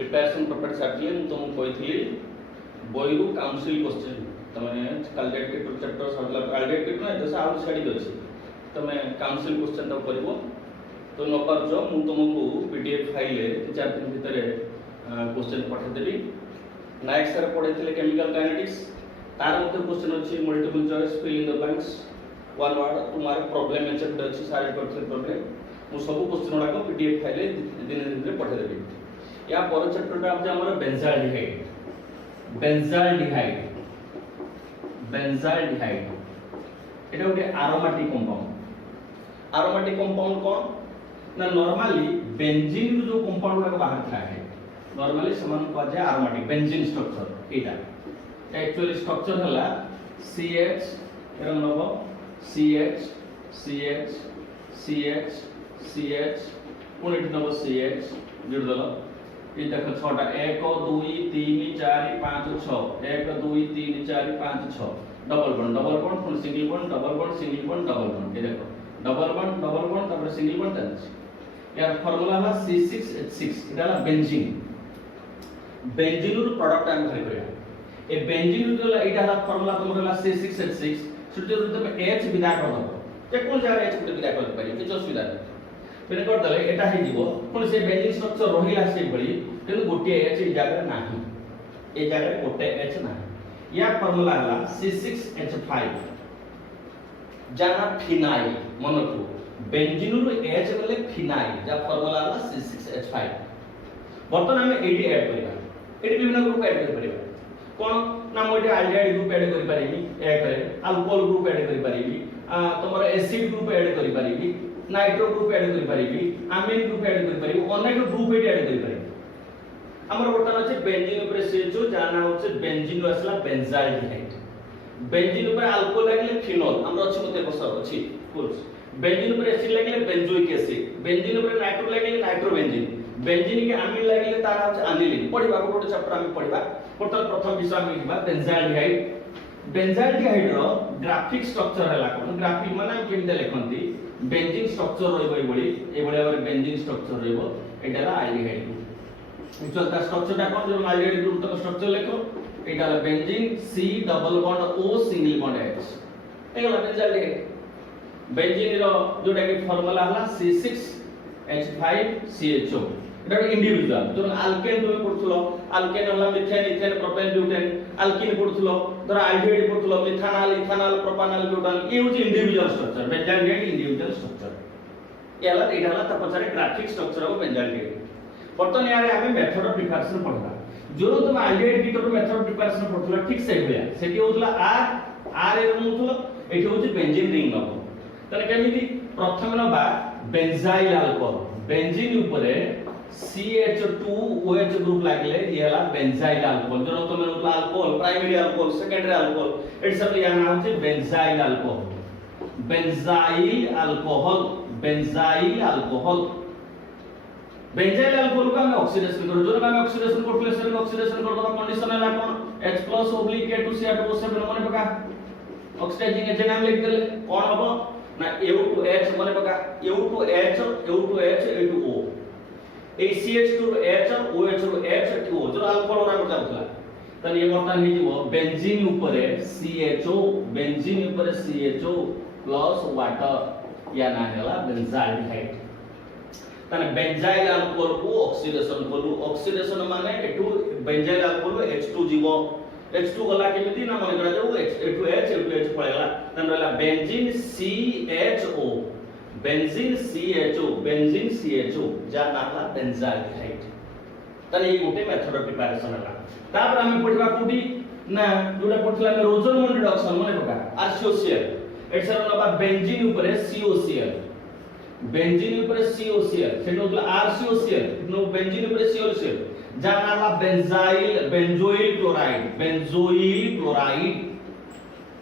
Preparation property सार्टिले मु तुमको कहिथली बयरु council question तमे कैलकुलेट चैप्टर सरला कैलकुलेट ना दस आउट छाडी अछि तमे काउंसिल क्वेश्चन तो करबो तो न परजो मु तुमको पीडीएफ फाइल ले 4 दिन भीतर क्वेश्चन पठा देबी नेक्स्ट सर पढैथिले केमिकल काइनेटिक्स तार मते क्वेश्चन अछि multiple choice fill in the blanks one word तुम्हारे प्रॉब्लम चैप्टर अछि सारे करथे प्रॉब्लम मु सब क्वेश्चन वाला को पीडीएफ फाइल दिन दिन पठा देबी या पर चैप्टर टा हमर बेंजाल्डिहाइड एटा गोटे एरोमेटिक कंपाउंड कोन ना नॉर्मली बेंजीन जो कंपाउंड गुडा बाहर था है नॉर्मली समान को जाय एरोमेटिक बेंजीन स्ट्रक्चर एटा एक्चुअली स्ट्रक्चर हला CH एरम नबो CH CH CH CH पुणी नबो CH जोड़ दलो ये देखो 6टा 1 2 3 4 5 6 1 2 3 4 5 6 डबल बॉन्ड फिर single bond double bond single bond double bond ये देखो डबल बॉन्ड तापर सिंगल बॉन्ड तंज यार फार्मूला हला C6H6 एटा हला बेंजीन रो प्रोडक्ट हम खाली करिया ए बेंजीन रो एटा हला फार्मूला तुम हला C6H6 सुटे तुम H विदा कर दबो जे कोन जगह H को विदा कर पारि किछ असुविधा नै फिर कर दले एटा हे जीवो पुन से बेंजीन स्ट्रक्चर रहिला से बळी किंतु गोटे H ए जगह नाही ए जगह गोटे H नाही या फार्मूला हला C6H5 जाना फिनाइल मनकु बेंजीन रो H बोले फिनाइल जा फार्मूला हला C6H5 बर्तन हम एडी ऐड करिबा एडी विभिन्न ग्रुप ऐड करि परिबा कोन ना मोटे एल्डिहाइड ग्रुप ऐड करि परिबी एक करे अल्कोहल ग्रुप ऐड करि परिबी तमरो एसिड ग्रुप ऐड करि परिबी नाइट्रो ग्रुप ऐड करि परिबी अमीन ग्रुप ऐड करि परिबी अनेक ग्रुप ऐड करि परिबी हमर बर्तन अछि बेंजीन ऊपर CHO जाना होचे बेंजीन असला बेंजाल्डिहाइड बेंजीन ऊपर अल्कोहल लागले फिनोल हमर अछि मते बसर अछि फुल्स बेंजीन ऊपर एसिड लागले बेंजोइक एसिड बेंजीन ऊपर नाइट्रो लागले नाइट्रोबेंजीन बेंजीन के अमीन लागले तार होचे अनिलीन पढिबा गोटे चैप्टर हम पढिबा प्रथम विषय हम लिखबा बेंजाल्डिहाइड रो ग्राफिक स्ट्रक्चर हला कोन ग्राफिक माने केमिते लेखंती बेंजीन स्ट्रक्चर रहइबो ए बळी भाबरे बेंजीन स्ट्रक्चर रहइबो एटाला एल्डिहाइड ग्रुप एक्चुअल ता स्ट्रक्चर ता कोन जो एल्डिहाइड ग्रुप तो स्ट्रक्चर लेखो एटाला benzene C double bond O single bond H एगला बेंजाल्डिहाइड बेंजीन रो जोटा के फार्मूला हला C6H5 CHO एटा इंडिविजुअल जो अल्केन तुम पढुथलो अल्केन हला methane ethane propane butane alkene पढुथलो धर एल्डिहाइड पढुथलो मिथानल इथानल प्रोपानल ब्यूटान ए होची individual structure benzaldehyde individual structure याला एटाला त पछारे ग्राफिक स्ट्रक्चर ऑफ बेंजाल्डिहाइड बर्तन यारे हमें मेथड ऑफ प्रिपरेशन पढला जो तुम aldehyde keto method of preparation पढुथलो ठीक से भलिया सेठी होतला R ए होतलो एठी होची बेंजीन रिंग नबो तने केमिति प्रथम नबा बेंजाइल अल्कोहल बेंजीन ऊपरे CH2 OH ग्रुप लागले येला बेंजाइल अल्कोहल जो तुम नतला alcohol primary alcohol secondary alcohol इट सब या नाम छे benzyl alcohol benzyl alcohol benzyl alcohol benzyl alcohol को हम ऑक्सीडेशन करो जो हम ऑक्सीडेशन करले सर ऑक्सीडेशन कर दबा कंडीशन है कोन H+K2Cr2O7 माने पका ऑक्सीडाइजिंग एजेंट नाम लिख देले कोन हबो ना U2H माने पका U2H U2H U2O CH2H OH H O जो अल्कोहल रा बता उतला तन ये बर्तन हे जीवो बेंजीन ऊपरे CHO बेंजीन ऊपरे CHO प्लस वाटर या ना हला बेंजाल्डिहाइड तने बेंजाइल अल्कोहल को ऑक्सीडेशन माने एटू बेंजाइल अल्कोहल H2 जीवो H2 गला केमिति ना माने करा जाऊ H2H पळेला तन रहला बेंजीन CHO बेंजीन CHO जा नाला बेंजाल्डिहाइड तने ये गोटे मेथड ऑफ प्रिपरेशन हला तापर हम पढिबा कोठी ना जोडा पढला में रोजरमोन रिडक्शन माने पका RCOCl एटसर नबा बेंजीन ऊपरे COCl बेंजीन ऊपरे COCl सेनो होतला RCOCl नो बेंजीन ऊपरे COCl जा नाला बेंजोइल क्लोराइड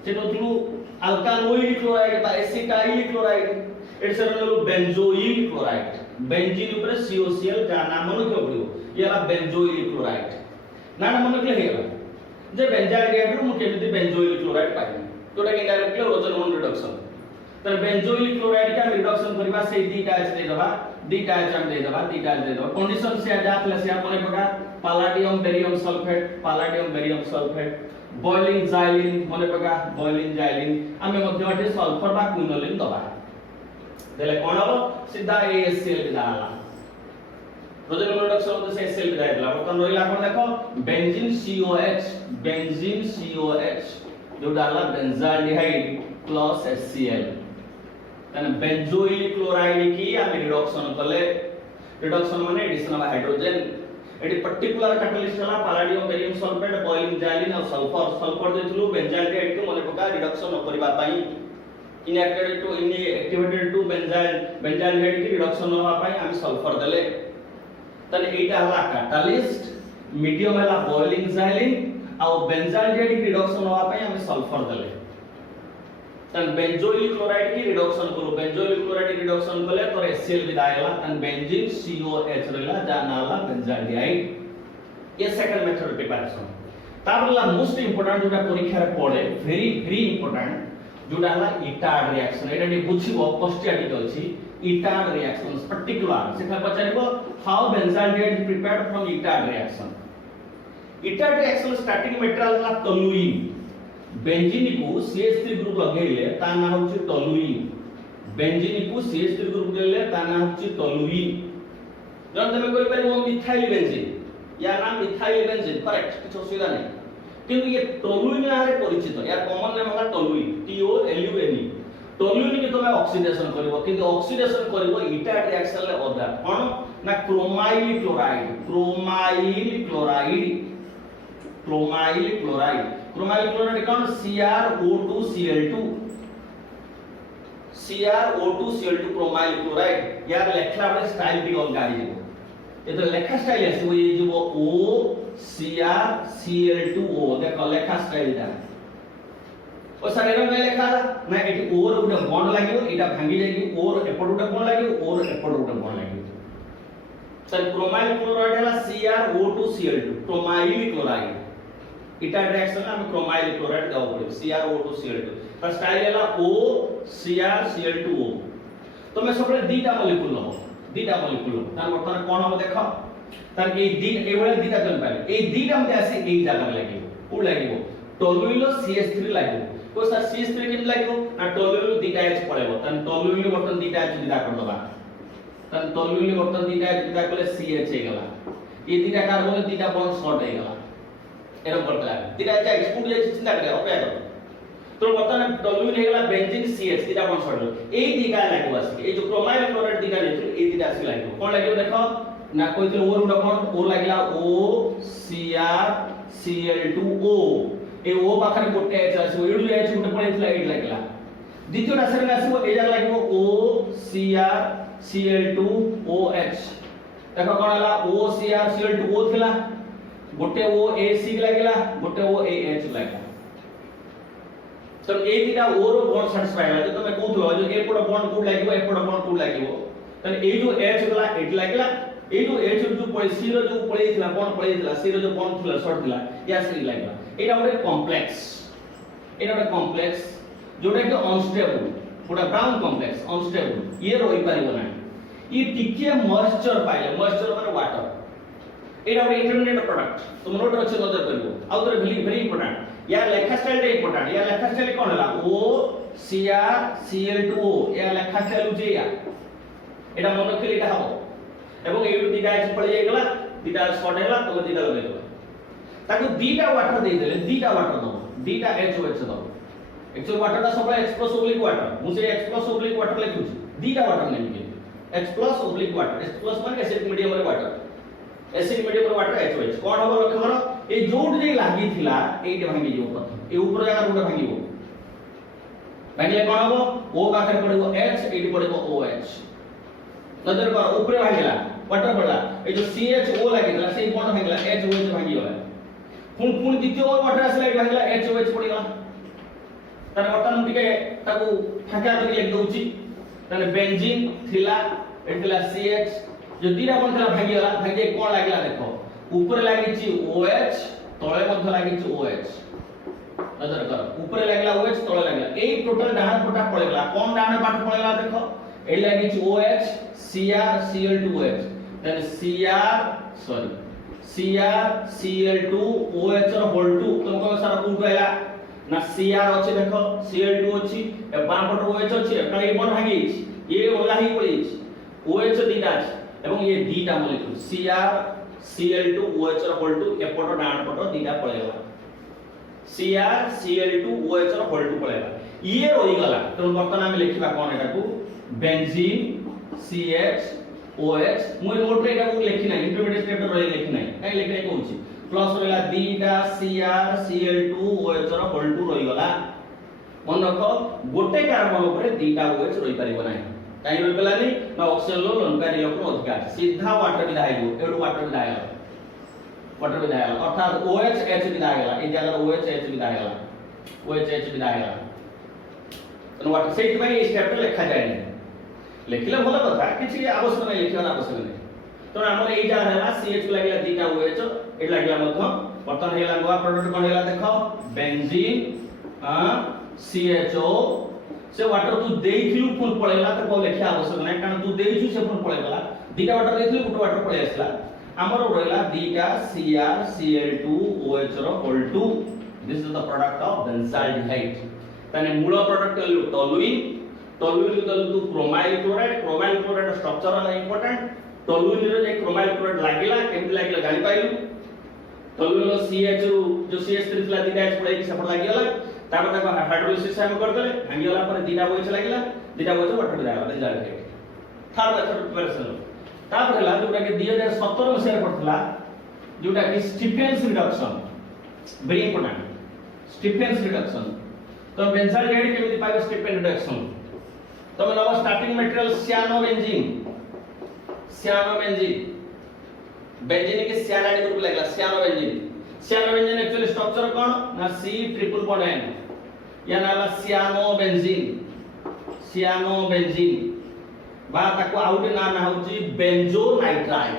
सेनो होतलु अल्कानोइल क्लोराइड बा एसिटाइल क्लोराइड एटसर नो बेंजोइल क्लोराइड बेंजीन ऊपर COCl जा नाम मन के पड़ियो येला बेंजोइल क्लोराइड ना नाम मन के हेला जे बेंजाल्डिहाइड रो मु केमिति बेंजोइल क्लोराइड पाइ तोटा के डायरेक्टली ओजोन रिडक्शन तर बेंजोइल क्लोराइड का रिडक्शन करबा से दीटा एच दे दबा दीटा एच हम दे दबा दीटा दे दबा कंडीशन से जातले से मने पका palladium barium sulphate boiling xylene मने पका बॉइलिंग जाइलिन आमे मध्यमटे सल्फर बा क्विनोलिन दबा देले कोन हबो सीधा ASCl विदाला प्रोजेक्ट रिडक्शन होते से HCl विदा हेला बर्तन रहिला कोन देखो बेंजीन COH जो डाला बेंजाल्डिहाइड प्लस HCl तने बेंजोइल क्लोराइड की आमे रिडक्शन कले रिडक्शन माने एडिशन ऑफ हाइड्रोजन एटी पर्टिकुलर कैटलिस्ट हला palladium barium sulphate boiling xylene और सल्फर देथलु बेंजाल्डिहाइड को मने पका रिडक्शन करबा पई एक्टिवेटेड टू बेंजाल्डिहाइड की रिडक्शन होबा पई हम सल्फर देले तने एटा हला कैटलिस्ट मीडियम हला बॉइलिंग जाइलिन और बेंजाल्डिहाइड की रिडक्शन होबा पई हम सल्फर देले तन बेंजोइल क्लोराइड की रिडक्शन करो बेंजोइल क्लोराइड की रिडक्शन कले तो HCl विदायला तन बेंजीन COH रहला जानाला बेंजाल्डिहाइड ये सेकंड मेथड प्रिपरेशन ताबला मोस्ट इंपोर्टेंट जोटा परीक्षा रे पड़े वेरी इंपोर्टेंट जोटा हला इटार्ड रिएक्शन एटा डी बुझिबो पोस्टियाटिक अछि इटार्ड रिएक्शंस पर्टिकुलर सेटा पचारिबो how benzaldehyde prepared from Etard reaction starting material हला टोलुइन बेंजीन को CH3 ग्रुप लगेले ता ना होछि टोलुइन बेंजीन को CH3 ग्रुप गेले ता ना होछि टोलुइन जन तमे कहि परिबो मिथाइल बेंजीन या नाम मिथाइल बेंजीन करेक्ट किछ असुविधा नै किंतु ये टोलुइन नारे परिचित यार कॉमन नेम होला टोलुइन TOLUNE टोलुइन के तमे ऑक्सीडेशन करबो किंतु ऑक्सीडेशन करबो इटार्ड रिएक्शन ले ओदा कोन ना क्रोमाइल क्लोराइड कौन CrO2Cl2 क्रोमाइल क्लोराइड यार लेखला बले स्टाइल भी ऑन गाड़ी जेबो ए तो लेखा स्टाइल आसीबो ये जेबो OCrCl2O देखो लेखा स्टाइल दा ओ सारे में लेखा ना एटी और गुटे बॉन्ड लागियो एटा भांगी जाई और एपट गुटे बॉन्ड लागियो और एपट गुटे बॉन्ड लागियो सर क्रोमाइल क्लोराइड हला CrO2Cl2 क्रोमाइल क्लोराइड इटा रिएक्शन हम क्रोमाइल क्लोराइड गाओ पड़े CrO2Cl2 पर स्टाइल हला OCrCl2O तो मैं सबले दीटा मॉलिक्यूल लो तार वर्तमान कोन हम देखो तार के दी एवले दीटा जन पाले ए दीटा में आसे एक जगह लागियो उ लागियो टोलुइन CH3 लागियो को सर CH3 के लागियो ना टोलुइन दीटा H पड़ेबो तन टोलुइन वर्तन दीटा H दीटा कर दबा तन टोलुइन वर्तन दीटा H दीटा कले CH हे गला ये दीटा कार्बन दीटा बॉन्ड शॉर्ट हे गला एरम करतला दीटा जा एक्सपोर्ट जे चिंता करे अपेक्षा कर तो वर्तमान टोलुइन हे गला बेंजीन CH दीटा बॉन्ड शॉर्ट ए दीटा लागो आसी ए जो क्रोमाइल क्लोराइड दीटा नेथु ए दीटा आसी लागो कोन लागो देखो ना कोइ तो और उडा कोन ओ लागला OCrCl2O ए ओ पाखरे गोटे H आसी एडु H गोटे पळेतला एड लागला द्वितीय रासायनिक आसीबो ए जा लागो OCrCl2OH देखो कोन हला OCrCl2O थिला गोटे O AC लागला गोटे O AH लागला तो ए दिना ओर बॉन्ड सैटिस्फाई होला तो मैं कहथलो जो ए पड बॉन्ड कोड लागिवो ए पड बॉन्ड कोड लागिवो तने ए जो H गला एट लागला ए जो H जो पळे C रो जो पळेइतला बॉन्ड पळेइतला C रो जो बॉन्ड थिला शॉर्ट थिला या सी लागला एटा ଗୋଟେ कॉम्प्लेक्स जोटा कि अनस्टेबल पूरा ब्राउन कॉम्प्लेक्स अनस्टेबल ये रहि परिबो ना ये टिके मॉइस्चर पाइले मॉइस्चर माने वाटर एटा ଗୋଟେ इंटरमीडिएट प्रोडक्ट तुम नोट रखे नजर करिवो आउ तोरे वेरी इंपोर्टेंट या लेखा स्टाइल रे इंपोर्टेंट या लेखा स्टाइल कोन हला OCrCl2O या लेखा स्टाइल उजे या एटा मन रखले एटा हबो एवं एडु दीटा H पळे जाय गला दीटा शॉर्ट हेला तो दीटा लगे देबो ताकू दीटा वाटर दे देले दीटा वाटर दो दीटा HOH दो एक्चुअल वाटर दा सब H+ ओब्लिक वाटर मु से H+ ओब्लिक वाटर लिखु दीटा वाटर नै के H+ ओब्लिक वाटर H+ माने एसिड मीडियम रे वाटर एसिड मीडियम रे वाटर HOH कोन हबो लक्ष्य करो ए जोड जे लागी थिला एटे भांगी जो प्रथम ए ऊपर जगह गुटे भांगीबो भांगले कोन हबो O पाखरे पड़िबो H एटी पड़िबो OH नजर कर ऊपर भांगला वाटर पड़ला ए जो CHO लागिला से बॉन्ड भांगला HOH भांगी गला पुन द्वितीय वाटर आसला एटी भांगला HOH पड़िला तार वर्तमान टिके ताकू फाका करी लिख दउची ताने बेंजीन थिला एटिला CH जो दीटा बॉन्ड थिला भांगी गला भांगे कोन लागिला देखो ऊपर लागिची OH तळे मध्ये लागिची OH नजर कर ऊपर लागला OH तळे लागला ए टोटल डाहाण पटा पळेला कोन डाहाण पाठ पळेला देखो ए लागिच OH Cr Cl2OH then Cr Cl2 OH ର होल 2 तुमको सारा कोड आइला ना Cr अछि देखो Cl2 अछि ए बाम पट OH अछि एटा ए बन भागी ये ओला ही पड़ी OH दीटा अछि एवं ये दीटा मॉलिक्यूल Cr Cl2 OH ର होल 2 एपट डाण पट दीटा पळेला Cr Cl2 OH ର होल 2 पळेला ये रही गला तो बर्तन हम लिखिबा कोन एटा को बेंजीन CH OH मु नोट रे एटा को लिखि नै इंटरमीडिएट स्टेप रे लिखि नै काई लिखि नै कहूची प्लस रहला दीटा Cr Cl2 OH ର होल 2 रही गला मन रखो गोटे कार्बन ऊपर दीटा OH रही परिबो नै काई रही गलानी ना ऑक्सीजन लो लंकारी इलेक्ट्रॉन अधिकार सीधा वाटर विदाय हो एडु वाटर विदाय अर्थात OH H विदाय गला ए जगह OH H विदाय गला OH H विदाय गला तो वाटर सेट में इस स्टेप पे लिखा जाय नै लिखले भलो कथा किछि आवश्यक नै लिखिबा आवश्यक नै तो हमर एटा हैला CH लागला दीटा OH ए लागला मध्य बर्तन हैला नवा प्रोडक्ट कोन हैला देखो बेंजीन CHO से वाटर तू देइथिलु फुल पळेला त को लिखिया आवश्यक नै कारण तू देइछु से फुल पळेला दीटा वाटर देइथिलु गुट वाटर पळे आसला हमर रहला दीटा Cr Cl2 OH रो होल 2 this is the product of benzaldehyde तने मूल प्रोडक्ट लु toluene to chromyl chloride structure है इंपोर्टेंट टोलुइन रे जे क्रोमाइल क्लोराइड लागिला केमति लागिला जानि पाइलु टोलुइन CH जो CH3 थला दीटा H पड़ै से पड़ लागिला तापर तक हाइड्रोलिसिस हम कर देले भांगिला पर दीटा OH लागिला दीटा OH वाटर दिला बेंजाल्डिहाइड थर्ड मेथड प्रिपरेशन तापर हला जोटा के 2017 में शेयर करथला जोटा कि Stephens reduction very important Stephens reduction तो बेंजाल्डिहाइड केमति पाइबो स्टीफेंस रिडक्शन तो मैं नवा स्टार्टिंग मटेरियल cyanobenzyne बेंजीन के cyanide ग्रुप लागला cyanobenzyne एक्चुअली स्ट्रक्चर कोन ना C ट्रिपल बॉन्ड N या नाला cyanobenzyne बा ताको आउटे नाम होची बेंजोनाइट्राइल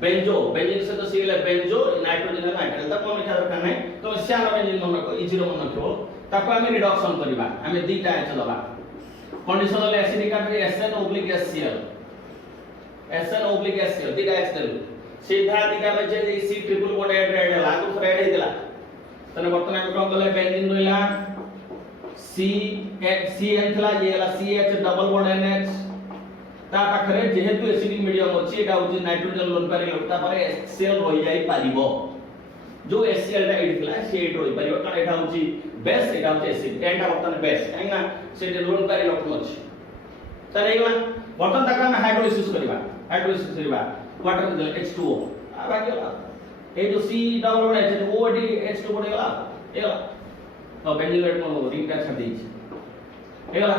बेंजीन से तो सील बेंजो नाइट्रोजन नाइट्राइल त कोन लिखा दरकार नै तो cyanobenzyne मन को इजी रो मन रखो ताको हम रिडक्शन करबा हम दीटा H दबा conditional acidic acid SN/HCl दीटा H देलु सीधा दीटा में जे C ट्रिपल बॉन्ड ऐड लागु फ्रेड हेला तने वर्तमान में कोन गले बेंजीन रोइला CN थला ये हला CH डबल बॉन्ड NH ता पाखरे जेहेतु एसिडिक मीडियम अछि एटा होची नाइट्रोजन लोन पारी लोटा पर HCl रहि जाई पारिबो जो HCl टा एड थला से एड रहि पारिबो कारण एटा होची बेस एटा होची एसिड एटा वर्तमान बेस काइना से लोन पारी लोट अछि तने एगला वर्तमान तक हम हाइड्रोलिसिस करबा वाटर दे H2O आ बाकी होला ए जो C double bond H OD H2 पड़ेला एला तो बेंजीन को रिंग का छाड़ देछि एला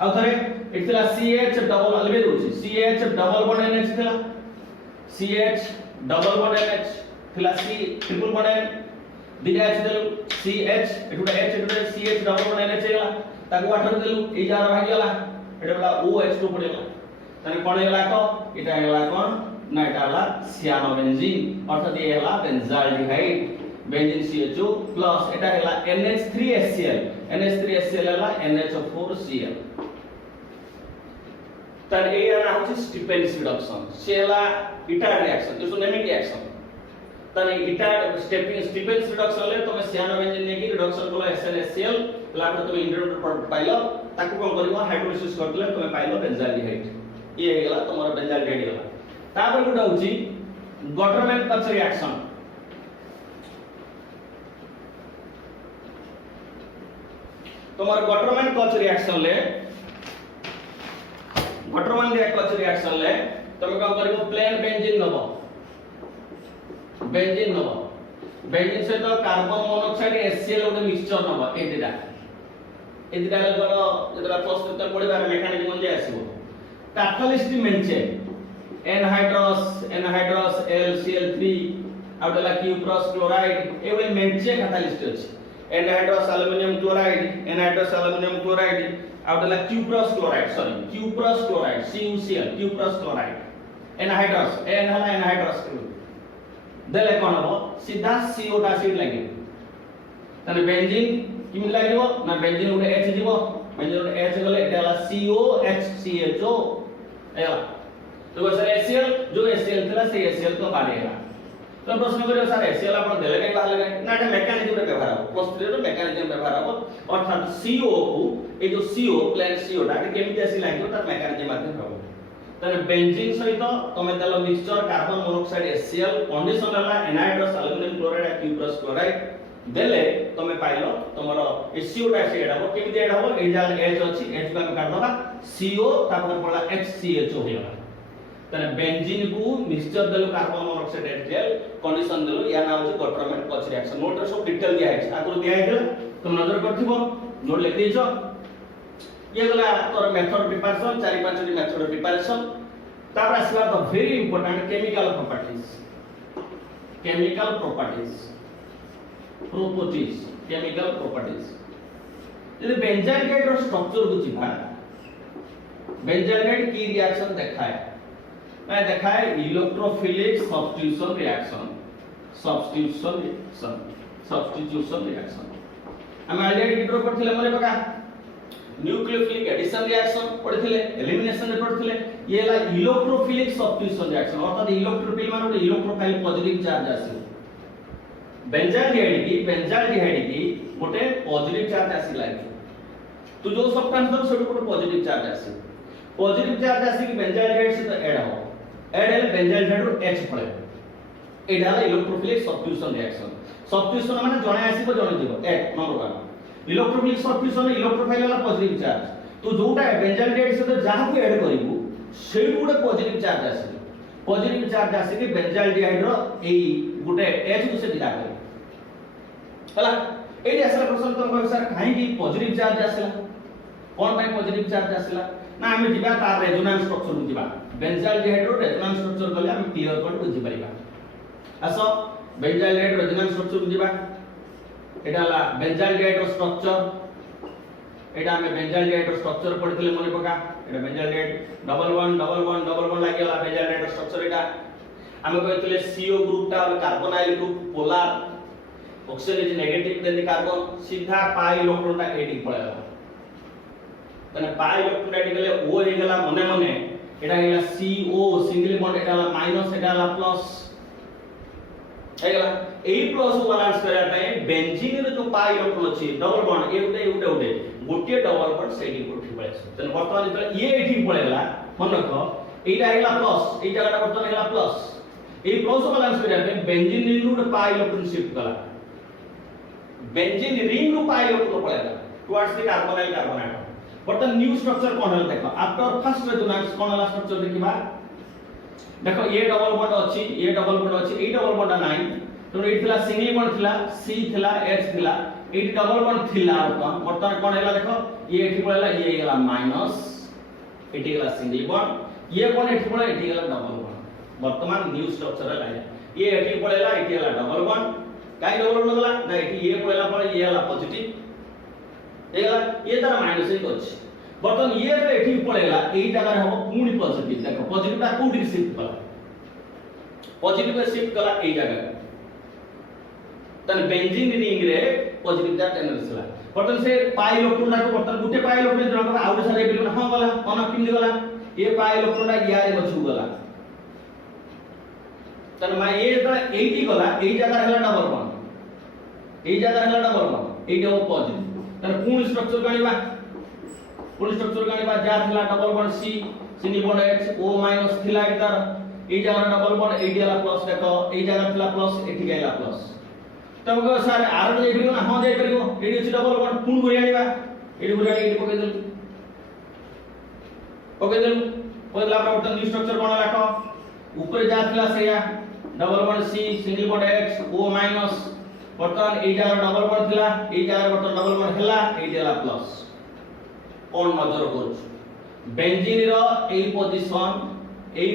आ थरे इतला CH डबल अलवे दोछि CH डबल बॉन्ड NH थला CH डबल बॉन्ड NH थला C ट्रिपल बॉन्ड N दिया H देलु CH एटुडा H एटुडा CH डबल बॉन्ड NH एला ताको वाटर देलु ए जार भागी गला एटा OH2 पड़ेला तने कोन एला तो एटा एला कोन ना एटा हला cyanobenzyne अर्थात ये हला benzaldehyde benzene CHO plus iota हला NH3HCl हला NH4Cl तर ए ना होची स्टीफेंस रिडक्शन सेला इटा रिएक्शन जो नेमिक रिएक्शन तने इटा स्टीफेंस रिडक्शन ले तो cyanobenzyne ने की रिडक्शन कोला SNHCl लापर तो इंटरमीडिएट प्रोडक्ट पाइलो ताकू कोन करबो हाइड्रोलिसिस करतले तो पाइलो बेंजाल्डिहाइड ये हेला तमरा बेंजाल्डिहाइड हेला तापर गुडा होची गटरमैन कच रिएक्शन तमरा गटरमैन कच रिएक्शन ले तमे काम करबो प्लेन बेंजीन नबो बेंजीन से तो कार्बन मोनोऑक्साइड HCl ओटे मिक्सचर नबो ए दिटा गरो जदरा प्रस्तुत पडिबा मेकानिज्म जे आसीबो कैटलिस्ट मेंचे एनहाइड्रस LCl3 आउटला क्यूप्रस क्लोराइड एवे मेंचे कैटलिस्ट अछि एनहाइड्रस एल्युमिनियम क्लोराइड आउटला cuprous chloride CuCl cuprous chloride anhydrous एन हला एनहाइड्रस देले कोन हो सीधा CO टा एसिड लागि तने बेंजीन किम लागिवो ना बेंजीन उडे H जीवो बेंजीन H गले एटा COHCHO एला तो सर HCl जो HCl थला से HCl तो बाडेला तो प्रश्न करियो सर HCl आपण देले नै बाहर लगे ना एटा मेकानिज्म रे व्यवहार हो प्लस 3 रो मेकानिज्म व्यवहार हो अर्थात CO को ए जो CO प्लेन CO टा केमिति आसी लागो तार मेकानिज्म माध्यम हो तने बेंजीन सहित तमे देलो mixture carbon monoxide HCl condition हला एनाइड्रस एल्युमिनियम क्लोराइड क्यूप्रस क्लोराइड देले तमे पाइलो तमरो CO टा से एडा हो केमिति एडा हो ए जाल H अछि H को हम काट दबा CO तापर पडला HCHO हेला तने बेंजीन को मिक्सचर देलो कार्बन मोनोऑक्साइड HCl कंडीशन देलो या नाम अछि गटरमेंट पछ रिएक्शन नोट रे सब डिटेल दिया है आगु दिया है तुम नजर करथिबो नोट लिख देछो ये गला तोर मेथड प्रिपरेशन 4-5 टी मेथड प्रिपरेशन तापर आसीबा the very important chemical properties chemical properties यदि बेंजाइल रो स्ट्रक्चर को जिबा बेंजाइल की रिएक्शन देखाए मैं देखाए इलेक्ट्रोफिलिक सब्स्टिट्यूशन रिएक्शन हम ऑलरेडी किटरो पढ़थिले मने पका न्यूक्लियोफिलिक एडिशन रिएक्शन पढ़थिले एलिमिनेशन रे पढ़थिले ये ला इलेक्ट्रोफिलिक सब्स्टिट्यूशन रिएक्शन अर्थात इलेक्ट्रोफिल माने इलेक्ट्रोफाइल पॉजिटिव चार्ज आसी बेंजाल्डिहाइड की गोटे पॉजिटिव चार्ज आसी लाइक तो जो सब्सटेंस दो सब गोटे पॉजिटिव चार्ज आसी कि बेंजाल्डिहाइड से तो ऐड हो ऐड है बेंजाल्डिहाइड रो H पळे एडा इलेक्ट्रोफिलिक सब्स्टिट्यूशन रिएक्शन सब्स्टिट्यूशन माने जणे आसीबो जणे दिबो एक नंबर 1 इलेक्ट्रोफिलिक सब्स्टिट्यूशन इलेक्ट्रोफाइल वाला पॉजिटिव चार्ज तो जोटा बेंजाल्डिहाइड से तो जाहा को ऐड करिवु सेही गोटे पॉजिटिव चार्ज आसी कि बेंजाल्डिहाइड रो एई गोटे H को से विदा करे हला एडी असला प्रश्न तो कहबे सर काहे की पॉजिटिव चार्ज आसला कोन पाई पॉजिटिव चार्ज आसला ना हमें जिबा तार रेजोनेंस स्ट्रक्चर को जिबा बेंजाल्डिहाइड रो रेजोनेंस स्ट्रक्चर गले हम क्लियर कट बुझि परिबा असो बेंजाल्डिहाइड रेजोनेंस स्ट्रक्चर को जिबा एटा ला बेंजाल्डिहाइड रो स्ट्रक्चर एटा हमें बेंजाल्डिहाइड रो स्ट्रक्चर पढ़ितले मने पका एटा बेंजाल्डिहाइड डबल वन लागेला बेंजाल्डिहाइड रो स्ट्रक्चर एटा हमें कहतले CO ग्रुप टा carbonyl group polar oxygen is negative then carbon सीधा पाई इलेक्ट्रॉन टा एडी पळेला तने पाई इलेक्ट्रॉन टा एडी गले O हे गला मने एटा हेला CO सिंगल बॉन्ड एटा ला माइनस एटा ला प्लस हे गला एई प्लस को बैलेंस करा पय बेंजीन रे जो पाई इलेक्ट्रॉन अछि डबल बॉन्ड ए गोटे डबल बॉन्ड सेडी कोठी पळेस तने वर्तमान जतले ये एठी पळेला मनक एटा हेला प्लस ए जगहटा वर्तमान हेला प्लस ए प्लस को बैलेंस करा पय बेंजीन रे जो पाई इलेक्ट्रॉन शिफ्ट कला बेंजीन रिंग रो पाई इलेक्ट्रॉन पळेला towards the carbonyl carbon atom बर्तन न्यू स्ट्रक्चर कोन हल देखो आफ्टर फर्स्ट रेजोनेंस कोन हला स्ट्रक्चर देखिबा देखो ये डबल बॉन्ड अछि ए डबल बॉन्ड नाही तो ए थिला सिंगल बॉन्ड थिला C थिला H थिला ए डबल बॉन्ड थिला बर्तन कोन हला देखो ये एठी पळेला ये गेला माइनस एठी गेला सिंगल बॉन्ड ये कोन एठी पळेला एठी गेला डबल बॉन्ड वर्तमान न्यू स्ट्रक्चर लाया ये एठी पळेला एठी गेला डबल बॉन्ड काई डबल बॉन्ड गला ना एठी ये पळेला पर ये गेला पॉजिटिव ये गेला ये तार माइनस एक अछि बर्तन ये रे एठी पळेला एई जगह रे हम पुणी पॉजिटिव देखो पॉजिटिव ता कोठी शिफ्ट कला पॉजिटिव पे शिफ्ट कला एई जगह तन बेंजीन रिंग रे पॉजिटिव चार्ज एनर्सला बर्तन से पाई इलेक्ट्रॉन ता बर्तन गुटे पाई इलेक्ट्रॉन जणक आउट सारे बिल्कुल हां गला कोन किंदी गला ये पाई इलेक्ट्रॉन ता या रे बछु गला तन मा ये ता एठी गला एई जगह हला डबल बॉन्ड एई जगह हला डबल बॉन्ड एई जो पॉजिटिव तन पूर्ण स्ट्रक्चर गणिबा जा थिला double bond C single bond H O minus थिला इधर ए जगह डबल बॉन्ड ए दिला प्लस देखो ए जगह थिला प्लस एठी गेला प्लस तब को सर आर दे दियो ना हां दे करियो एडी छि डबल बॉन्ड पूर्ण घुरी आनिबा एडी घुरी आनी एडी पके देल पहिला बर्तन न्यू स्ट्रक्चर कोन लाको ऊपर जा थिला सेया double bond C single bond H O minus बर्तन ए जगह डबल बॉन्ड थिला ए जगह बर्तन डबल बॉन्ड हला ए दिला प्लस कोन नजर करू बेंजीन रो ए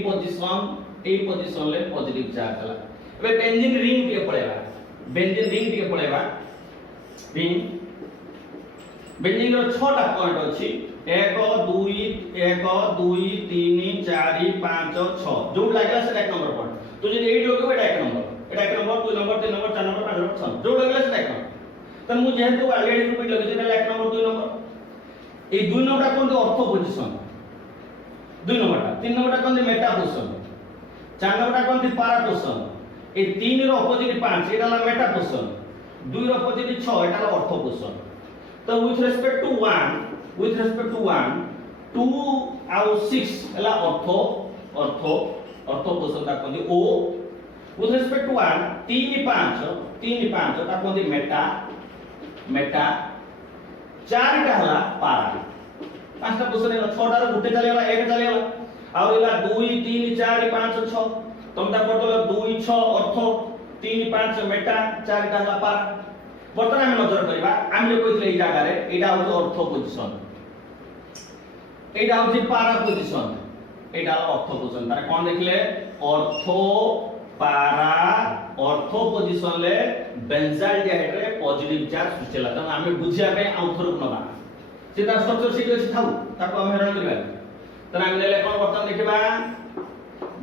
पोजीशन ले पॉजिटिव चार्ज हला एबे बेंजीन रिंग के पळेबा रिंग बेंजीन रो 6 टा पॉइंट अछि 1 2 3 4 5 6 जो लागला से एक नंबर पॉइंट तो जे 8 लोगे बेटा एक number 2 number 3 number 4 number 5 number 6 जो लागला से एक नंबर तन मु जेहेतु ऑलरेडी रिपीट लगे जे एक नंबर 2 नंबर এই 2 নম্বরটা কোন অর্থ পজিশন 2 নম্বরটা 3 নম্বরটা কোন মেটা পজিশন 4 নম্বরটা কোন পারা পজিশন এই 3 এর অপোজিট 5 এটা হলো মেটা পজিশন 2 এর অপোজিট 6 এটা হলো অর্থ পজিশন তো উইথ রেসপেক্ট টু 1 2 ଆଉ 6 ହେଲା ଅର୍ଥ ପୋଷଣ ତା କହନ୍ତି ଓ with respect to 1 3 5 ତା କହନ୍ତି ମେଟା 4 ଟା ହେଲା ପାରା ପାଞ୍ଚଟା ପୋଷଣ ହେଲା 6 ଟାରୁ ଗୋଟେ ଚାଲିଗଲା 1 ଚାଲିଗଲା ଆଉ ହେଲା 2 3 4 5 6 ତମ ତା ପଡିଲା 2 6 ଅର୍ଥ 3 5 ମେଟା 4 ଟା ହେଲା ପାରା ବର୍ତ୍ତମାନ ଆମେ ନଜର କରିବା ଆମେ ଯେ କହିଥିଲେ এই ଜାଗାରେ ଏଇଟା ହଉଛି ଅର୍ଥ ପୋଜିଶନ এইটা হচ্ছে পারা পজিশন এটা অর্থ পজিশন তারে কোন দেখলে অর্থ পারা অর্থ পজিশনলে বেনজাইল ডিহাইড্রে পজিটিভ চার্জ সৃষ্টি ହେଲା তখন আমি বুঝিয়া পে আউথর নবা সেটা স্ট্রাকচার সিটি আছে থাও তাকে আমি হরণ করিবা তাহলে আমি নেলে কোন বর্তমান দেখিবা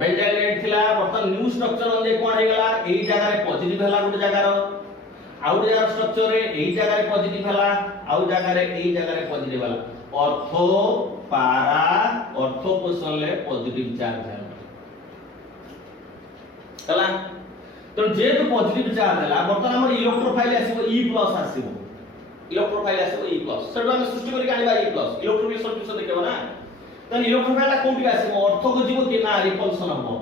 বেনজাইল ডিহাইড থিলা বর্তমান নিউ স্ট্রাকচার অনুযায়ী কোন হেগলা এই জায়গায় পজিটিভ হেলা গোটে জায়গার আউ জায়গার স্ট্রাকচার রে এই জায়গায় পজিটিভ হেলা আউ জায়গায় এই জায়গায় পজিটিভ হেলা অর্থ পারা অর্থ পজিশনলে পজিটিভ চার্জ হেলা তাহলে তো যেহেতু পজিটিভ চার্জ হেলা বর্তমান আমার ইলেক্ট্রোফাইল আসিব E+ আসিব ইলেক্ট্রোফাইল আসিব E+ সেটা আমি সৃষ্টি করি আনিবা E+ ইলেক্ট্রোফিল সলিউশন দেখিব না তাহলে ইলেক্ট্রোফাইলটা কোনটি আসিব অর্থকো জীব কি না রিপলশন হবো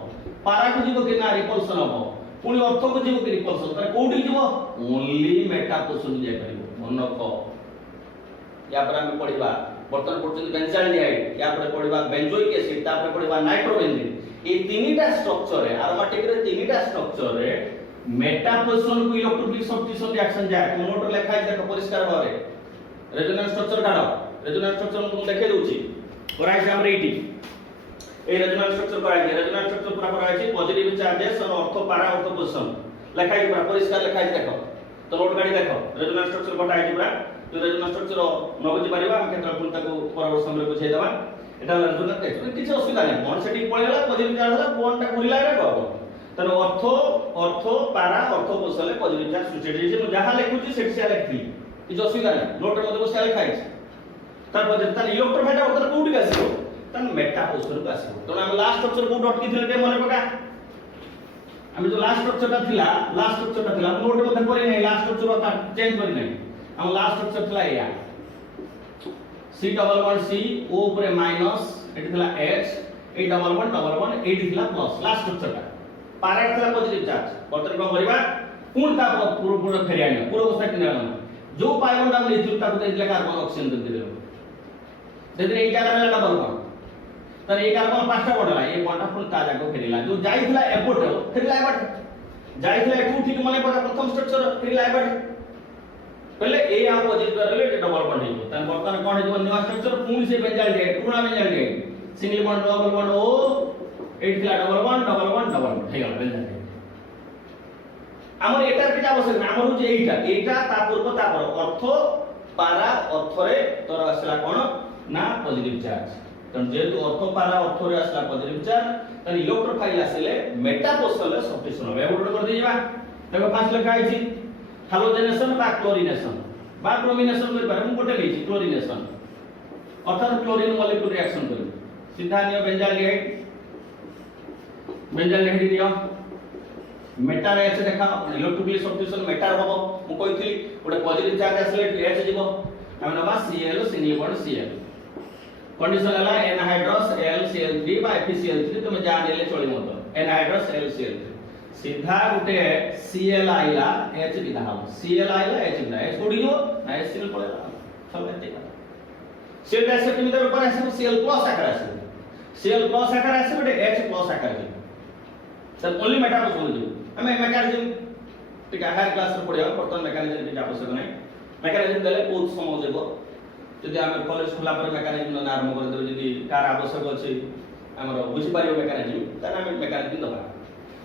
পারাকো জীব কি না রিপলশন হবো পুনি অর্থকো জীব কি রিপলশন তাহলে কোনটি জীব ওনলি মেটা পজিশন যাই পারিব মনক या पर हम पढिबा बर्तन पढुछन बेंजाइल डिहाइड या पर पढिबा बेंजोइक एसिड ता पर पढिबा नाइट्रोबेंजीन ए तीनटा स्ट्रक्चर रे एरोमेटिक रे तीनटा स्ट्रक्चर रे मेटा पोजिशन को इलेक्ट्रोफिलिक सब्स्टिट्यूशन रिएक्शन जाय नोट लेखा है देखो परिष्कार भाबरे रेजोनेंस स्ट्रक्चर काढो रेजोनेंस स्ट्रक्चर को देखे दउची कराइ छै हमरे एटी ए रेजोनेंस स्ट्रक्चर कराइ छै रेजोनेंस स्ट्रक्चर पूरा कराइ छै पॉजिटिव चार्जेस और ऑर्थो पारा ऑर्थो पोजिशन लेखा है पूरा परिष्कार लेखा है देखो तो नोट गाडी देखो रेजोनेंस स्ट्रक्चर बटाइ छै पूरा जो रेजोनेंस स्ट्रक्चर न बुझी परिबा हम केतरा पुन ताको परवर्ती समय बुझाइ देबा एटा रेजोनेंस टेक्स्ट किछ असुविधा नै बॉन्ड सेटिंग पळेला पॉजिटिव चार्ज होला बॉन्ड ता घुरिला रे कहबो तने अर्थ पारा अर्थ पोषले पॉजिटिव चार्ज सृष्टि जे मु जहा लिखुची सेट से लिखली किछ असुविधा नै नोट मध्ये बस लिखा है तार बाद तने इलेक्ट्रोफाइल उतर कोठी आसीबो तने मेटा पोषल को आसीबो तने हम लास्ट स्ट्रक्चर कोठ अटकी थिले ते मने पका हम जो लास्ट स्ट्रक्चर था नोट मध्ये करि नै लास्ट स्ट्रक्चर ता चेंज करि नै हम लास्ट स्ट्रक्चर थला या C double one C O ऊपर माइनस एटी थला H A double one eighty थला प्लस लास्ट स्ट्रक्चर का पारा थला पॉजिटिव चार्ज बर्तन को करबा पूर्ण ता पूर्ण फेरि आनी पूर्ण अवस्था किने जो पाइबन हम लिथिल ता देले कार्बन ऑक्सीजन दे देलो देदे ए जगह रे डबल वन तर ए कार्बन पांचटा बडला ए बॉन्ड पूर्ण ता जाको फेरिला जो जाइथला एपोर्ट फेरिला एबट जाइथला एटू ठीक मने पका प्रथम स्ट्रक्चर फेरिला एबट पहले ए आ पॉजिटिव करले डबल बॉन्ड हेबो तन बर्तन कोन हेबो न्यू स्ट्रक्चर पूर्ण से बेंजाइल डे पुराना बेंजाइल डे सिंगल बॉन्ड डबल बॉन्ड ओ एट थला डबल बॉन्ड हे गल बेंजाइल डे हमर एटार के आवश्यक ना हमर जे एटा ता पूर्व ता पर अर्थ पारा अर्थ रे तोर असला कोन ना पॉजिटिव चार्ज तन जेतु अर्थ पारा अर्थ रे असला पॉजिटिव चार्ज तन इलेक्ट्रोफाइल आसीले मेटा पोषण रे सब्स्टिट्यूशन होबे एवढ कर देबा देखो पांच लिखा आइछि हालोजेनेशन बा क्लोरिनेशन बा ब्रोमिनेशन कर पारे हम गोटे लेछि क्लोरिनेशन अर्थात क्लोरीन मॉलिक्यूल रिएक्शन कर सीधा नियो बेंजाइल डिहाइड नियो मेटा रे एच देखा इलेक्ट्रोफिलिक सब्स्टिट्यूशन मेटा होबो मु कहिथि गोटे पॉजिटिव चार्ज आसले एच जीवो हम नबा Cl single bond Cl condition हला एनहाइड्रस LCl3 बा FeCl3 तुम जान लेले चली मत एनहाइड्रस LCl3 सीधा गुटे Cl आइला H विदा हो Cl आइला H विदा H कोडी जो ना HCl पड़ेला सब एते का Cl एसिड मिटर ऊपर आसे Cl+ आकार आसे Cl+ आकार आसे गुटे H+ आकार जे सब ओनली मेटाबॉलिज्म जो हमें मेकानिज्म ठीक है हायर क्लास रे पढिया वर्तमान मेकानिज्म के आवश्यक नै मेकानिज्म देले बहुत समय जेबो यदि हम कॉलेज खुला पर मेकानिज्म न आरंभ कर देबो यदि कार आवश्यक अछि हमर बुझि पारियो मेकानिज्म त हम मेकानिज्म दबा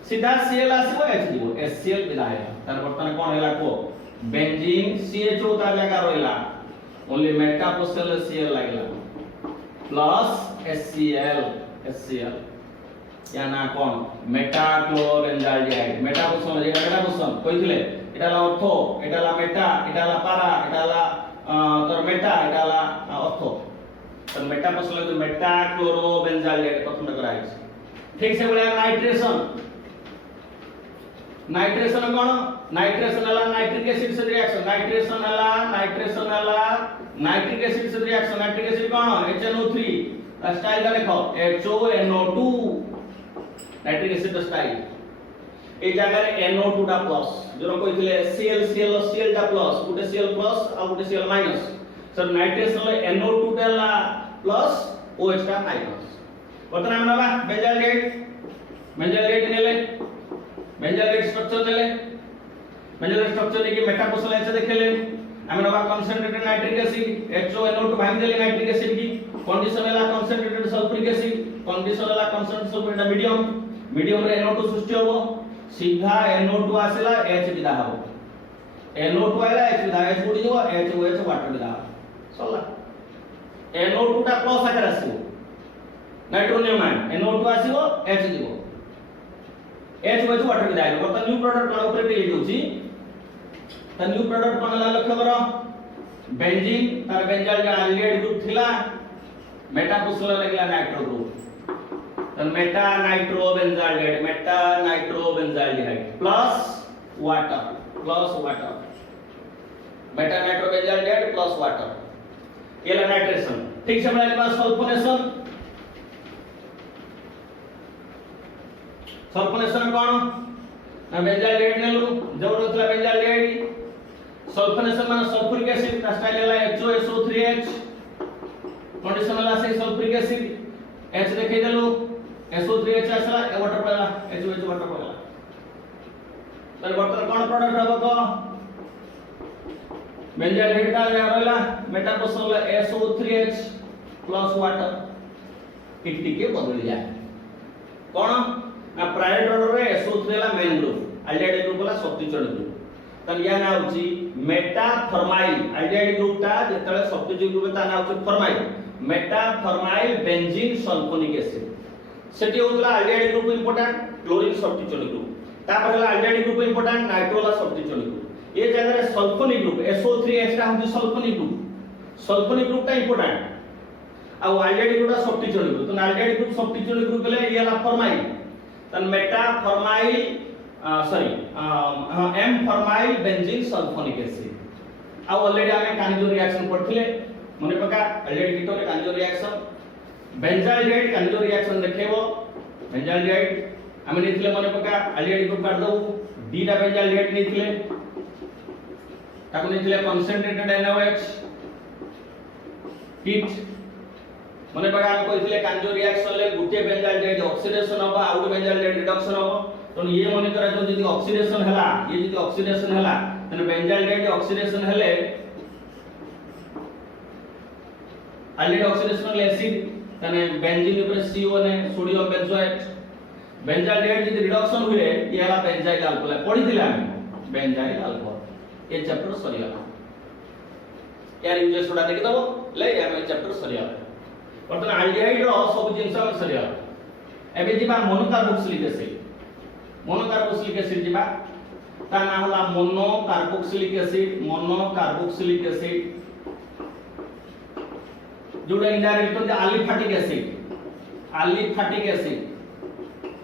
सीधा Cl आसीबो H दिबो HCl विदा है तार वर्तमान कोन हैला को बेंजीन CHO ता जगह रहला ओनली मेटा पोषल Cl लागला प्लस HCl या ना कोन मेटा क्लोरेंजाल्डिहाइड मेटा पोषण जे मेटा पोषण कहिथिले एटाला ऑर्थो एटाला मेटा एटाला पारा एटाला तोर मेटा एटाला ऑर्थो तो मेटा पसला तो मेटा क्लोरोबेंजाल्डेट प्रथम करा है ठीक से बोले नाइट्रेशन नाइट्रेशन कौन नाइट्रेशन हला नाइट्रिक एसिड से रिएक्शन नाइट्रेशन हला नाइट्रिक एसिड से रिएक्शन नाइट्रिक एसिड कौन HNO3 स्टाइल का देखो HONO2 नाइट्रिक एसिड स्टाइल ए जगह रे NO2 टा प्लस जो कहितले Cl टा प्लस गुटे Cl प्लस आ गुटे Cl माइनस सर नाइट्रेशन ले NO2 टा ला प्लस OH टा माइनस वर्तमान हम नबा बेंजाल्डेट नेले बेंजाल्डेट स्ट्रक्चर नेले बेंजाल्डेट स्ट्रक्चर देखि मेटापोसल ऐसे देखेले हम नबा कंसंट्रेटेड नाइट्रिक एसिड HONO2 भाग देले नाइट्रिक एसिड की कंडीशन हला कंसंट्रेटेड सल्फ्यूरिक एसिड कंडीशन हला कंसंट्रेटेड सल्फ्यूरिक मीडियम रे NO2 सृष्टि होबो सीधा NO2 आसेला H विदा हो NO2 आइला H विदा H बुडी जो HOH वाटर विदा सल्ला NO2 टा प्लस आकर आसीबो नाइट्रोनियम आयन NO2 आसीबो H दिबो HOH वाटर विदा आइलो बर्तन न्यू प्रोडक्ट कोन ऊपर लिख दोची त न्यू प्रोडक्ट कोन ला लक्ष्य करो बेंजीन तार बेंजाल अल्डिहाइड ग्रुप थिला मेटापोसल लागला नाइट्रो ग्रुप तो meta nitrobenzaldehyde plus water meta nitrobenzaldehyde plus water ये ला नाइट्रेशन ठीक से हमारे पास सल्फोनेशन कौन ना बेंजाल्डेहाइड नेलु जरूरत ला बेंजाल्डेहाइड सल्फोनेशन माने सल्फ्यूरिक एसिड का स्टाइल ला HOSO3H कंडीशन ला से सल्फ्यूरिक एसिड H देखै देलु SO3H आसला ए वाटर पड़ला HOH वाटर पड़ला तर वाटर कोन प्रोडक्ट हबो तो बेंजाल्डेहाइड का रहला मेटापोसल SO3H प्लस वाटर टिक के बदल जाए कोन ना प्राइवेट ऑर्डर रे SO3 ला मेन ग्रुप अल्डिहाइड ग्रुप ला सब्स्टिट्यूट ग्रुप तन या ना होची मेटाफॉर्माइल अल्डिहाइड ग्रुप ता जेतले सब्स्टिट्यूट ग्रुप ता ना होची formyl metaformyl benzene sulphonic acid सेटी होतला aldehyde group important chlorine substitute group ता पहला अल्डिहाइड ग्रुप इंपोर्टेंट नाइट्रोला सब्स्टिट्यूट ग्रुप ये जगह रे सल्फोनिक ग्रुप SO3H ता होची सल्फोनिक ग्रुप ता इंपोर्टेंट आ अल्डिहाइड ग्रुप ता सब्स्टिट्यूट ग्रुप तो अल्डिहाइड ग्रुप सब्स्टिट्यूट ग्रुप ले ये ला फॉर्माइल तन metaformyl M formyl benzene sulphonic acid आ ऑलरेडी हमें कांजो रिएक्शन पढ़थिले मने पका अल्डिहाइड कीटो रे कांजो रिएक्शन बेंजाल्डेहाइड कांजो रिएक्शन देखेबो बेंजाल्डेहाइड हमें नेथिले मने पका अल्डिहाइड ग्रुप काट दउ डी टा बेंजाल्डेहाइड नेथिले ताको नेथिले कंसंट्रेटेड NaOH हीट मने पका हम कहिथिले कांजो रिएक्शन ले गुटे बेंजाल्डेहाइड ऑक्सीडेशन होबा आ गुटे बेंजाल्डेहाइड रिडक्शन होबो तो ये मने करा जो यदि ऑक्सीडेशन हला ये यदि ऑक्सीडेशन हला तने बेंजाल्डेहाइड ऑक्सीडेशन हेले अल्डिहाइड ऑक्सीडेशन ले एसिड तने बेंजीन ऊपर CO ने सोडियम बेंजोएट बेंजाल्डेहाइड यदि रिडक्शन हुए ये हला बेंजाइल अल्कोहल पढिथिले हम बेंजाइल अल्कोहल ये चैप्टर सरियाला यार यूजेस थोड़ा देखि दबो ले यार ये चैप्टर सरियाला वर्तमान अल्डिहाइड रो सब जिंस हम सरियाला एबे जिबा मोनोकार्बोक्सिलिक एसिड जिबा ता ना होला मोनोकार्बोक्सिलिक एसिड जोड़ा इनडायरेक्ट तो अलिफैटिक एसिड